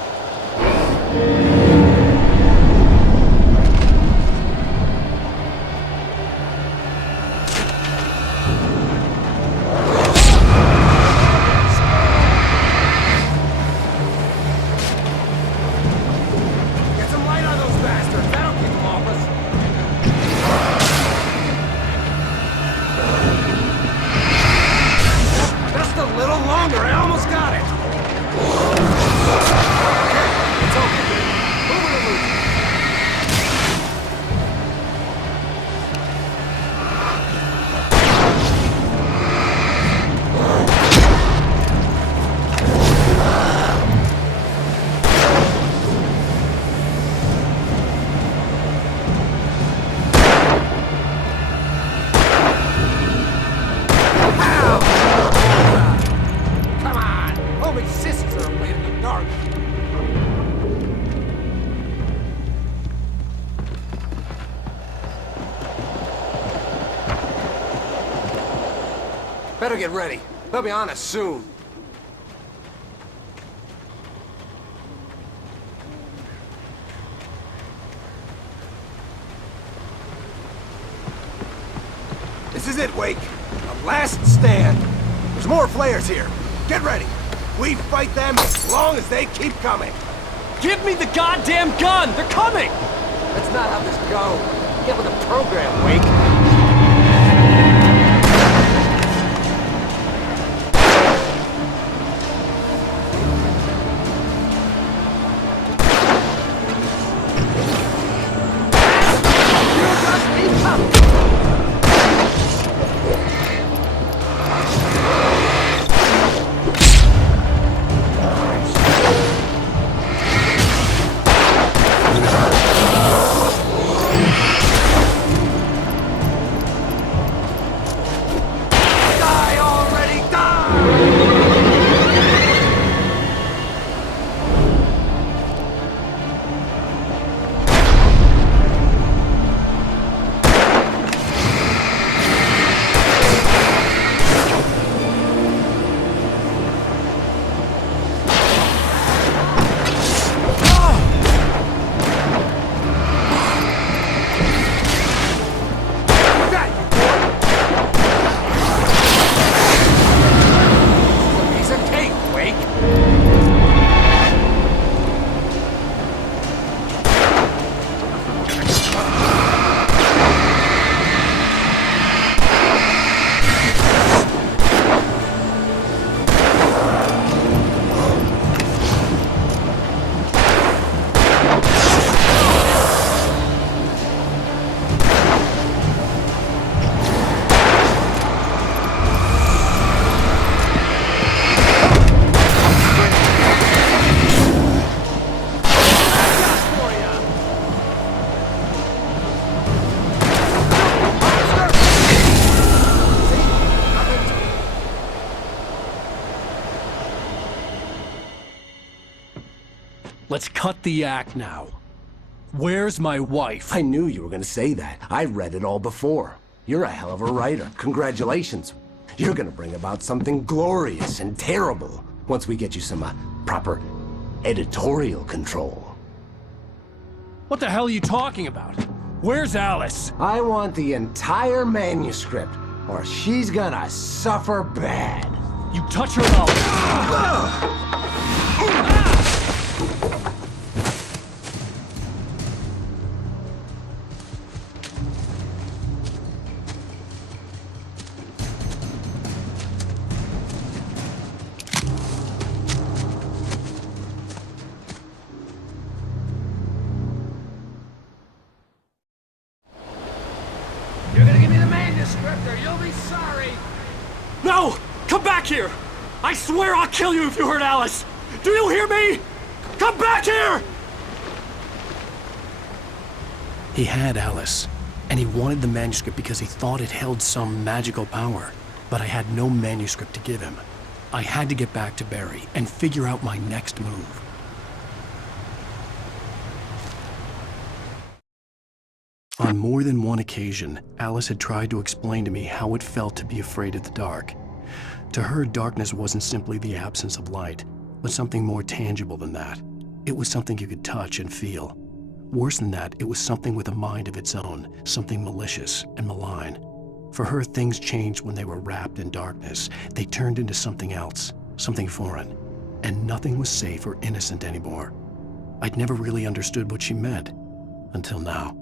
Better get ready. They'll be on us soon. This is it, Wake. The last stand. There's more flares here. Get ready. We fight them as long as they keep coming. Give me the goddamn gun! They're coming! That's not how this goes. Get with the program, Wake. Let's cut the act now. Where's my wife? I knew you were gonna say that. I read it all before. You're a hell of a writer. Congratulations. You're gonna bring about something glorious and terrible once we get you some proper editorial control. What the hell are you talking about? Where's Alice? I want the entire manuscript, or she's gonna suffer bad. You touch her and I'll... You're gonna give me the manuscript or you'll be sorry. No! Come back here! I swear I'll kill you if you hurt Alice! Do you hear me? Come back here! He had Alice, and he wanted the manuscript because he thought it held some magical power. But I had no manuscript to give him. I had to get back to Barry and figure out my next move. On more than one occasion, Alice had tried to explain to me how it felt to be afraid of the dark. To her, darkness wasn't simply the absence of light, but something more tangible than that. It was something you could touch and feel. Worse than that, it was something with a mind of its own, something malicious and malign. For her, things changed when they were wrapped in darkness. They turned into something else, something foreign, and nothing was safe or innocent anymore. I'd never really understood what she meant, until now.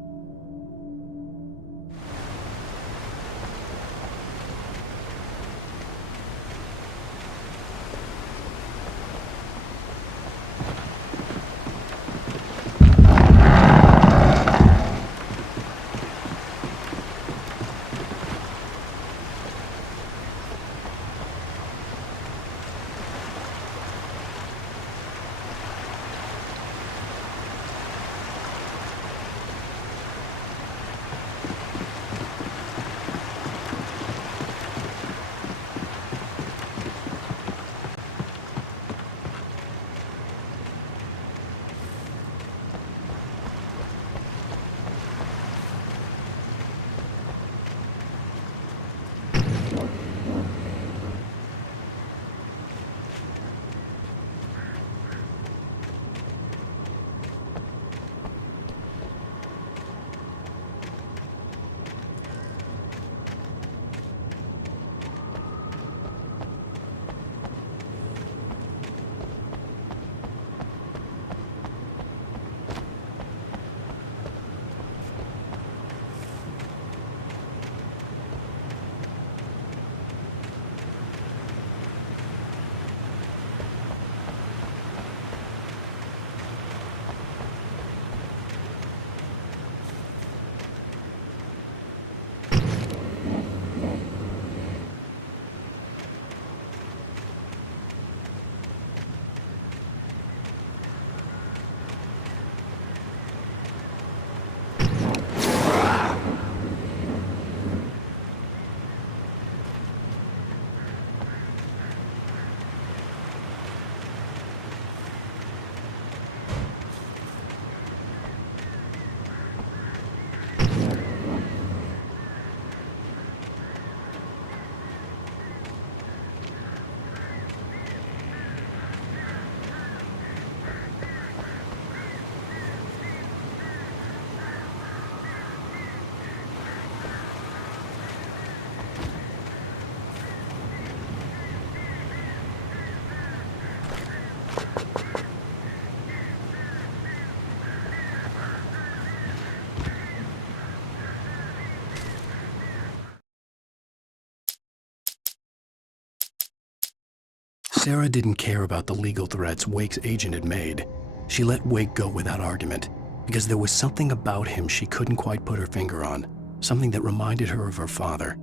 Sarah didn't care about the legal threats Wake's agent had made. She let Wake go without argument, because there was something about him she couldn't quite put her finger on, something that reminded her of her father.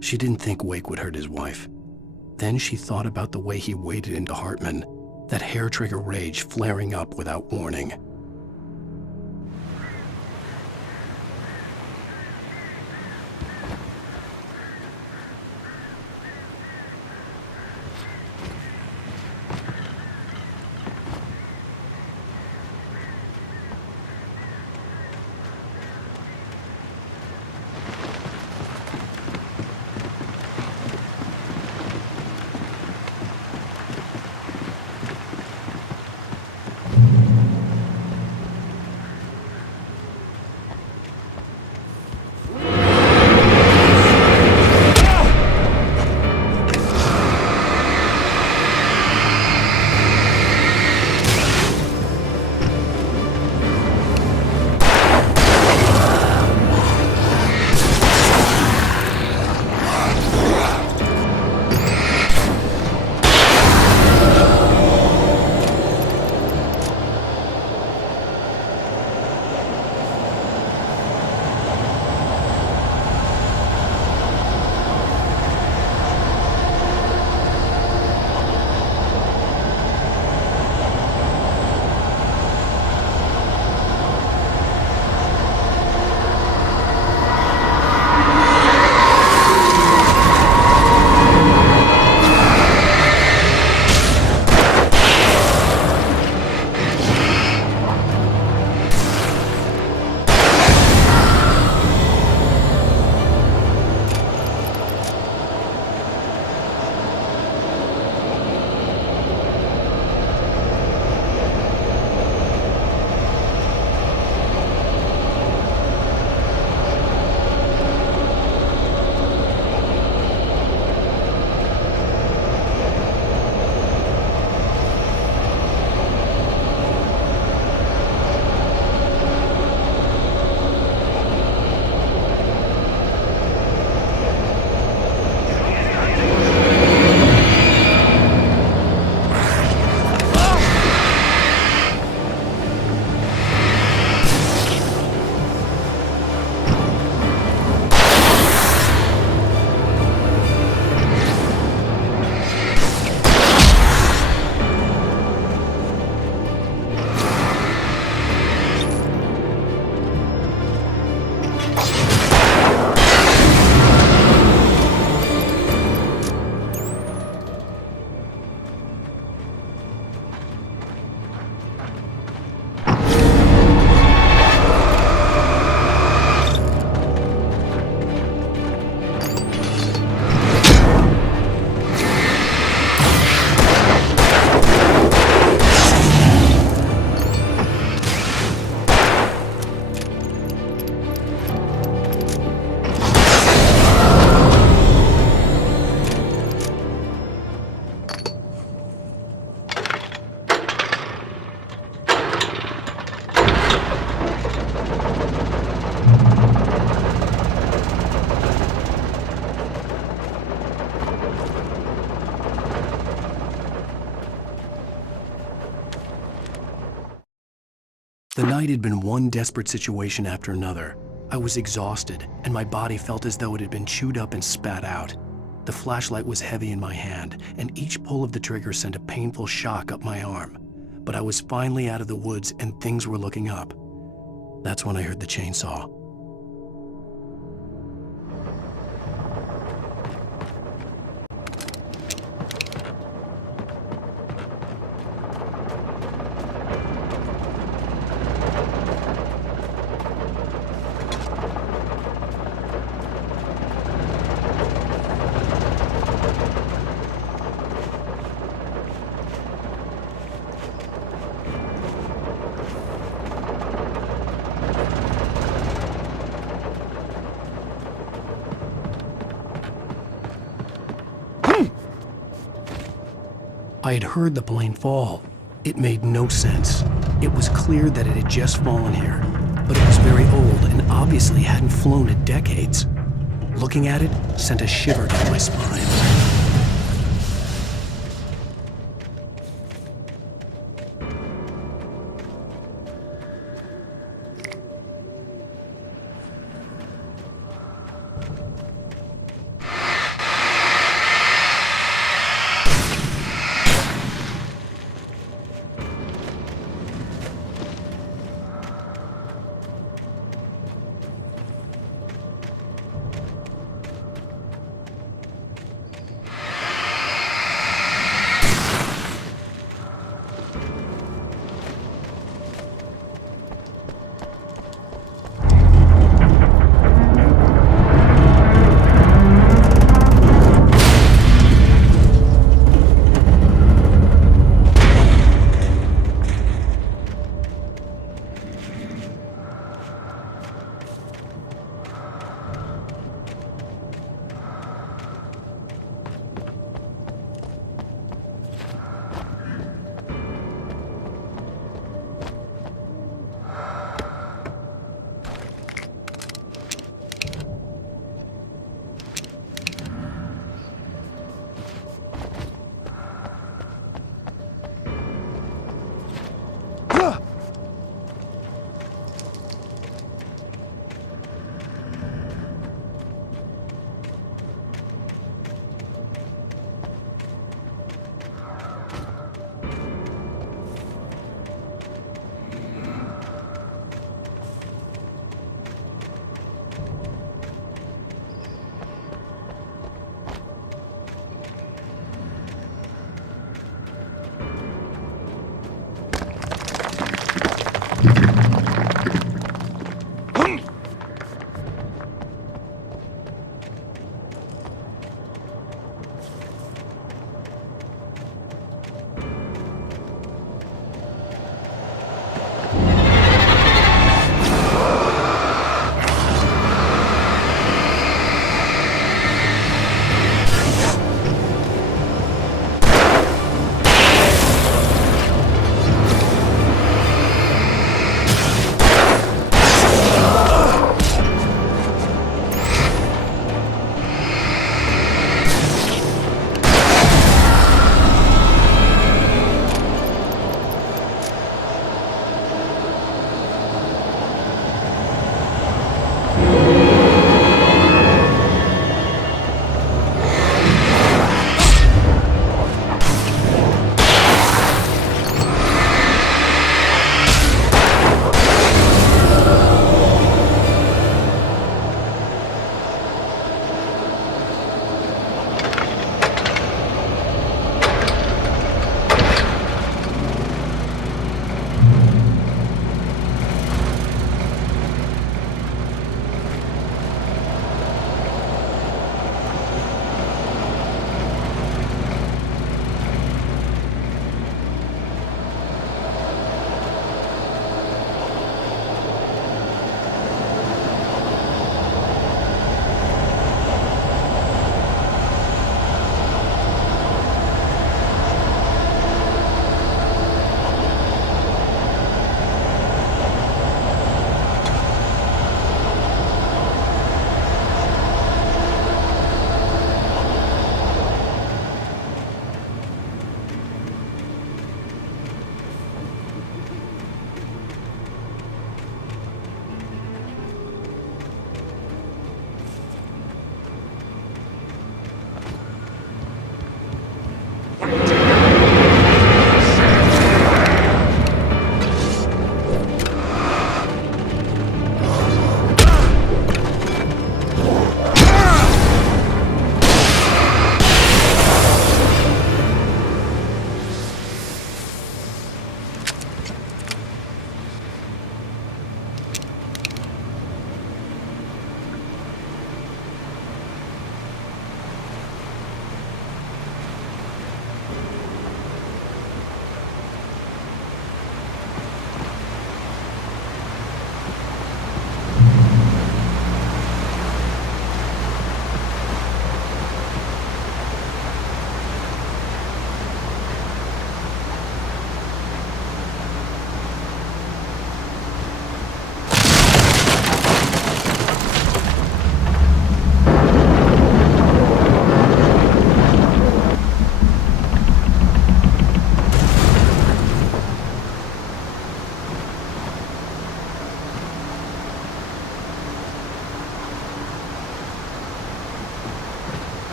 She didn't think Wake would hurt his wife. Then she thought about the way he waded into Hartman, that hair-trigger rage flaring up without warning. The night had been one desperate situation after another. I was exhausted, and my body felt as though it had been chewed up and spat out. The flashlight was heavy in my hand, and each pull of the trigger sent a painful shock up my arm. But I was finally out of the woods, and things were looking up. That's when I heard the chainsaw. I had heard the plane fall. It made no sense. It was clear that it had just fallen here, but it was very old and obviously hadn't flown in decades. Looking at it sent a shiver down my spine.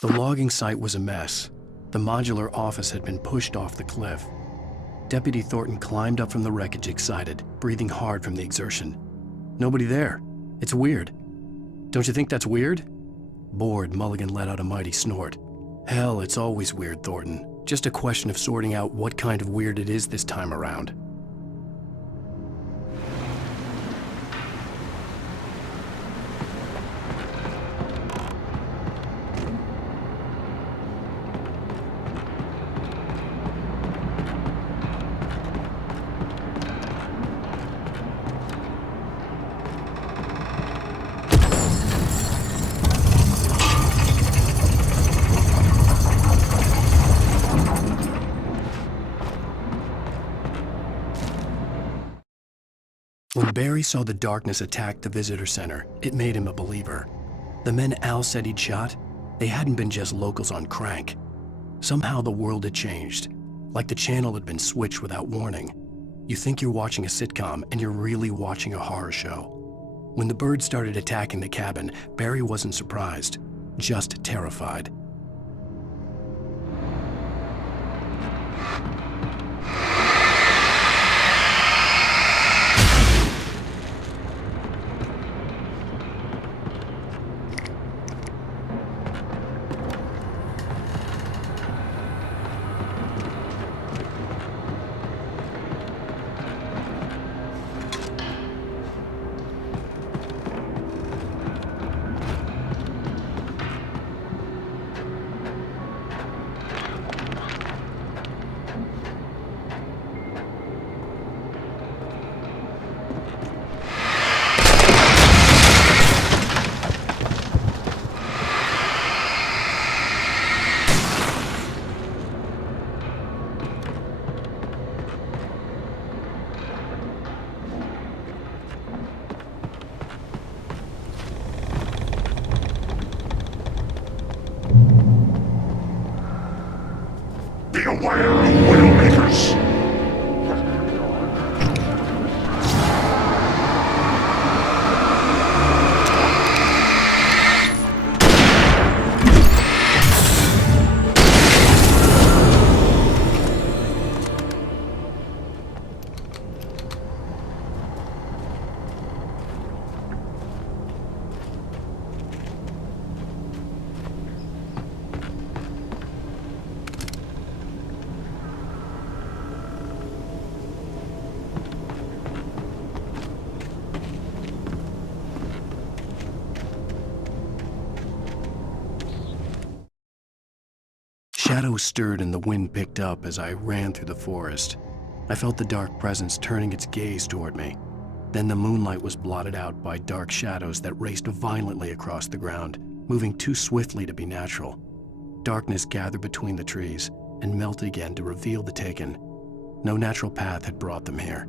The logging site was a mess. The modular office had been pushed off the cliff. Deputy Thornton climbed up from the wreckage excited, breathing hard from the exertion. Nobody there. It's weird. Don't you think that's weird? Bored, Mulligan let out a mighty snort. Hell, it's always weird, Thornton. Just a question of sorting out what kind of weird it is this time around. When Barry saw the darkness attack the visitor center, it made him a believer. The men Al said he'd shot, they hadn't been just locals on crank. Somehow the world had changed, like the channel had been switched without warning. You think you're watching a sitcom, and you're really watching a horror show. When the birds started attacking the cabin, Barry wasn't surprised, just terrified. Beware of Widowmakers! Shadows stirred and the wind picked up as I ran through the forest. I felt the dark presence turning its gaze toward me. Then the moonlight was blotted out by dark shadows that raced violently across the ground, moving too swiftly to be natural. Darkness gathered between the trees and melted again to reveal the Taken. No natural path had brought them here.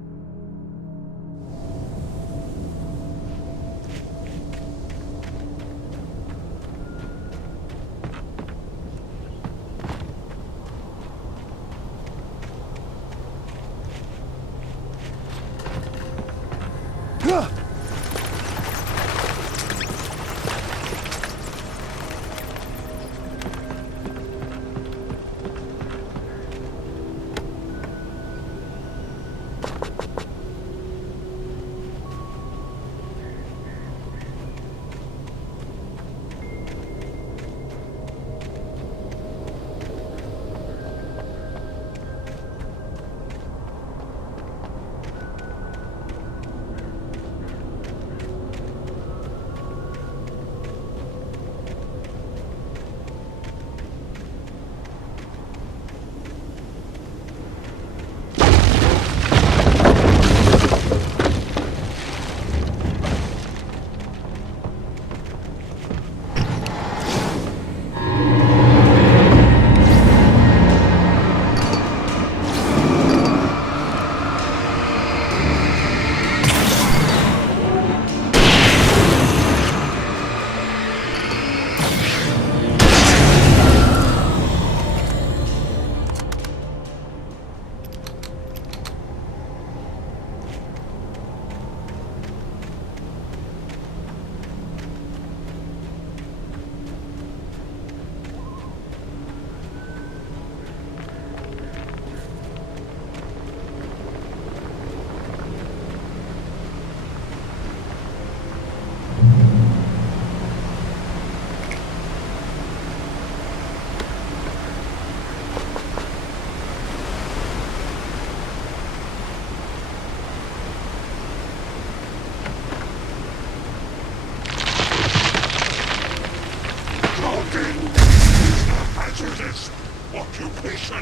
Occupation.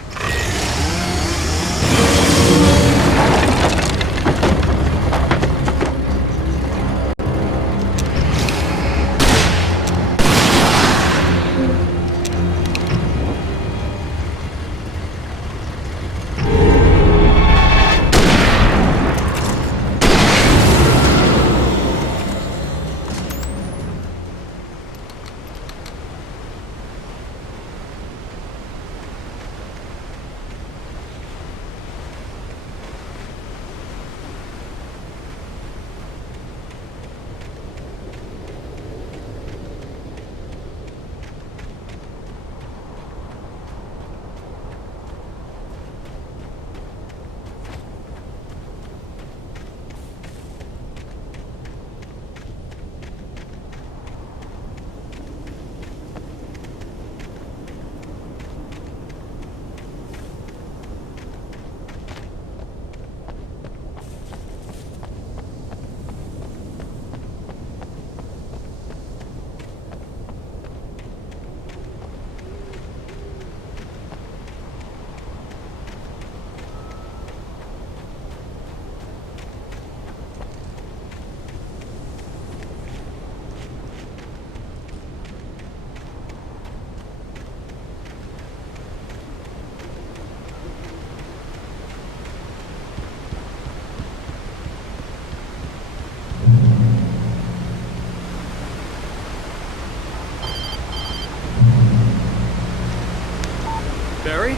Barry?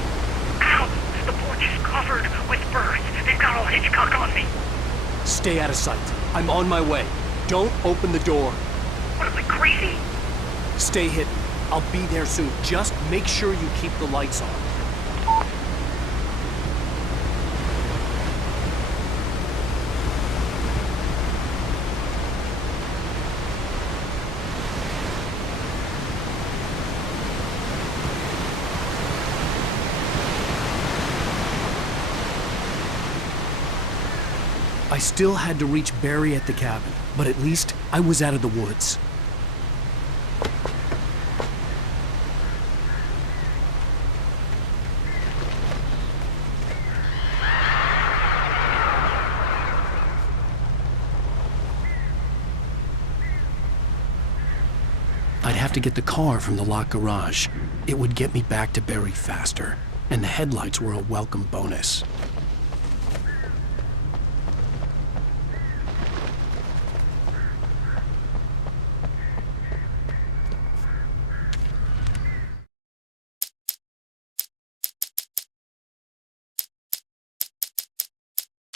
Ow! The porch is covered with birds. They've got all Hitchcock on me. Stay out of sight. I'm on my way. Don't open the door. What am I, crazy? Stay hidden. I'll be there soon. Just make sure you keep the lights on. I still had to reach Barry at the cabin, but at least I was out of the woods. I'd have to get the car from the locked garage. It would get me back to Barry faster, and the headlights were a welcome bonus.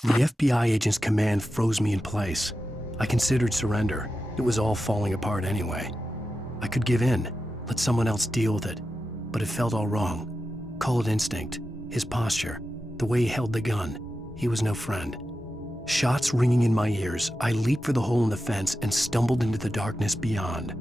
The FBI agent's command froze me in place. I considered surrender. It was all falling apart anyway. I could give in, let someone else deal with it, but it felt all wrong. Call it instinct, his posture, the way he held the gun. He was no friend. Shots ringing in my ears, I leaped for the hole in the fence and stumbled into the darkness beyond.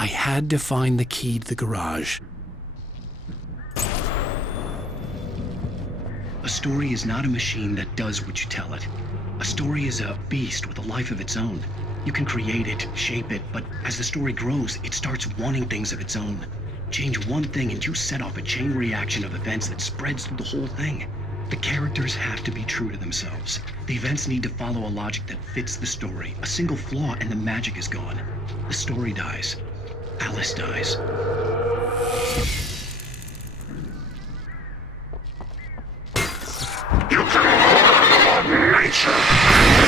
I had to find the key to the garage. A story is not a machine that does what you tell it. A story is a beast with a life of its own. You can create it, shape it, but as the story grows, it starts wanting things of its own. Change one thing and you set off a chain reaction of events that spreads through the whole thing. The characters have to be true to themselves. The events need to follow a logic that fits the story. A single flaw and the magic is gone. The story dies. Alice dies. You can hold nature.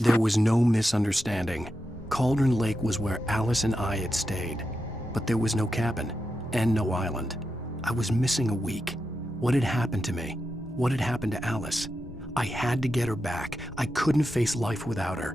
There was no misunderstanding. Cauldron Lake was where Alice and I had stayed, but there was no cabin and no island. I was missing a week. What had happened to me? What had happened to Alice? I had to get her back. I couldn't face life without her.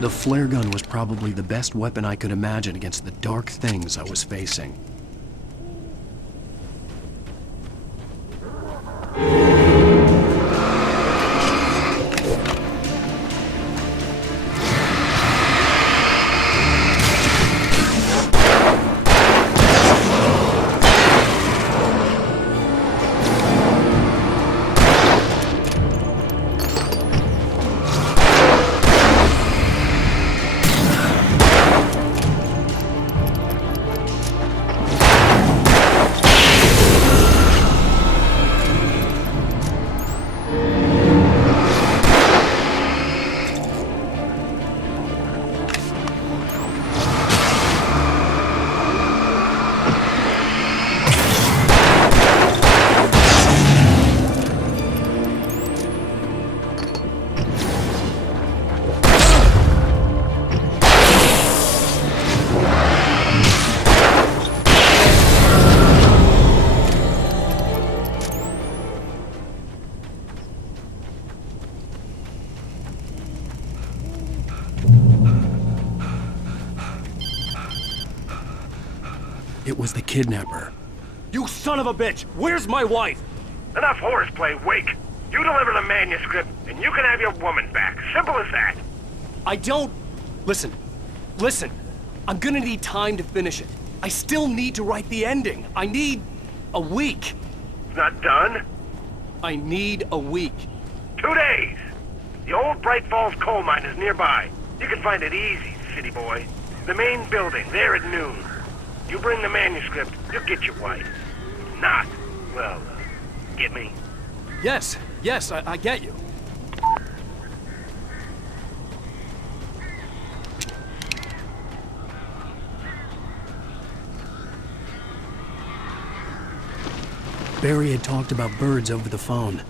The flare gun was probably the best weapon I could imagine against the dark things I was facing. It was the kidnapper. You son of a bitch! Where's my wife? Enough horseplay, Wake. You deliver the manuscript, and you can have your woman back. Simple as that. I don't... Listen. I'm gonna need time to finish it. I still need to write the ending. I need a week. It's not done? I need a week. 2 days. The old Bright Falls coal mine is nearby. You can find it easy, city boy. The main building, there at noon. You bring the manuscript, you'll get your wife. Not, well, get me? Yes, I get you. Barry had talked about birds over the phone.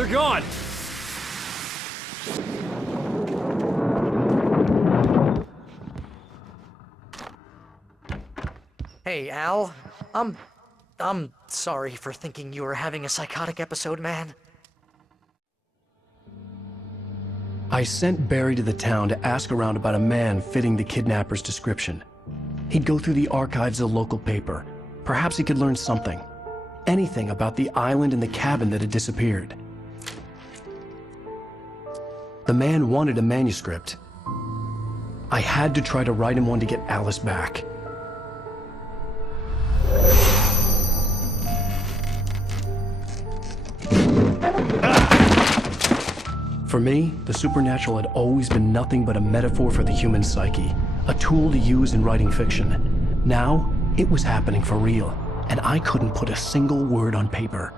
They're gone! Hey, Al. I'm sorry for thinking you were having a psychotic episode, man. I sent Barry to the town to ask around about a man fitting the kidnapper's description. He'd go through the archives of the local paper. Perhaps he could learn something. Anything about the island and the cabin that had disappeared. The man wanted a manuscript. I had to try to write him one to get Alice back. For me, the supernatural had always been nothing but a metaphor for the human psyche, a tool to use in writing fiction. Now, it was happening for real, and I couldn't put a single word on paper.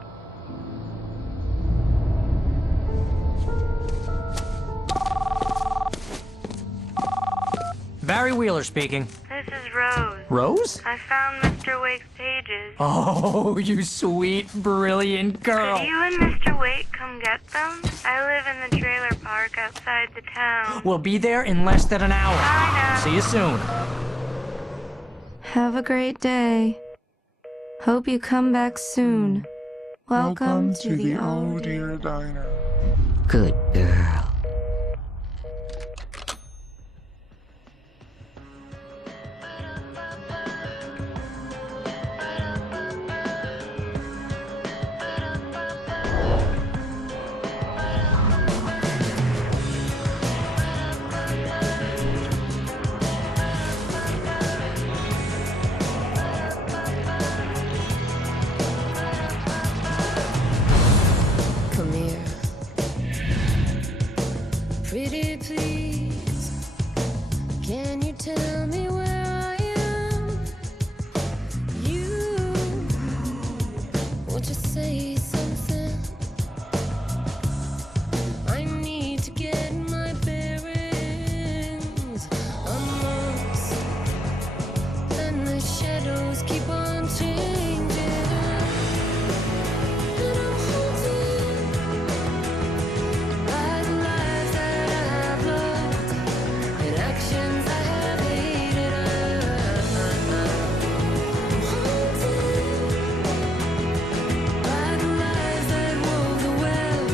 Barry Wheeler speaking. This is Rose. Rose? I found Mr. Wake's pages. Oh, you sweet, brilliant girl. Could you and Mr. Wake come get them? I live in the trailer park outside the town. We'll be there in less than an hour. Bye now. See you soon. Have a great day. Hope you come back soon. Welcome to the Oh Dear Diner. Good girl. Come here. Pretty please, can you tell me where I am? You, won't you say something? I need to get my bearings amongst, and the shadows keep on changing. And I'm haunted by the lies that I have loved and actions I have hated. I'm haunted by the lies that wove the web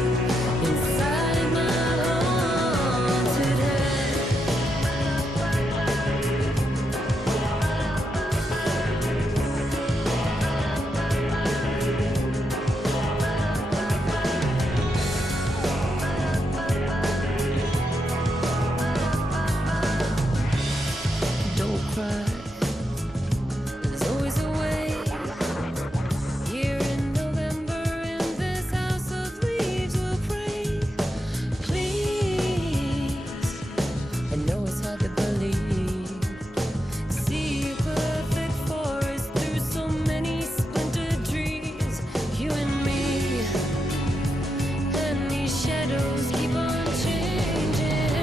inside my haunted head. Don't cry. There's always a way. Here in November, in this house of leaves, we'll pray. Please, I know it's hard to believe. See a perfect forest through so many splintered trees. You and me, and these shadows keep on changing.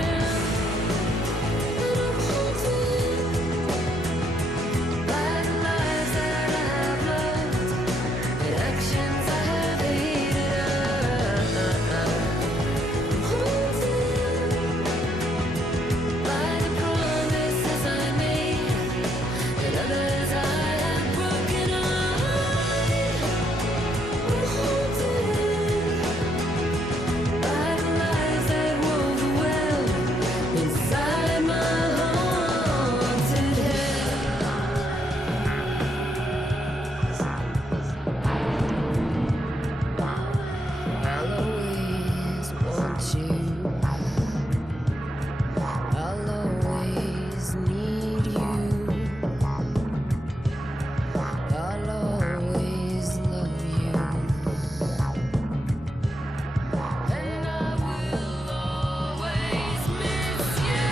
And I'm haunted by the lies that I have loved and actions I have hated. I'm haunted by the promises I made and others I have broken. I'm haunted by the lies that wove the web inside my haunted head. I'll always want you. I'll always need you. I'll always love you. And I will always miss you.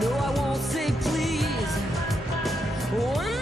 No, I won't say please. One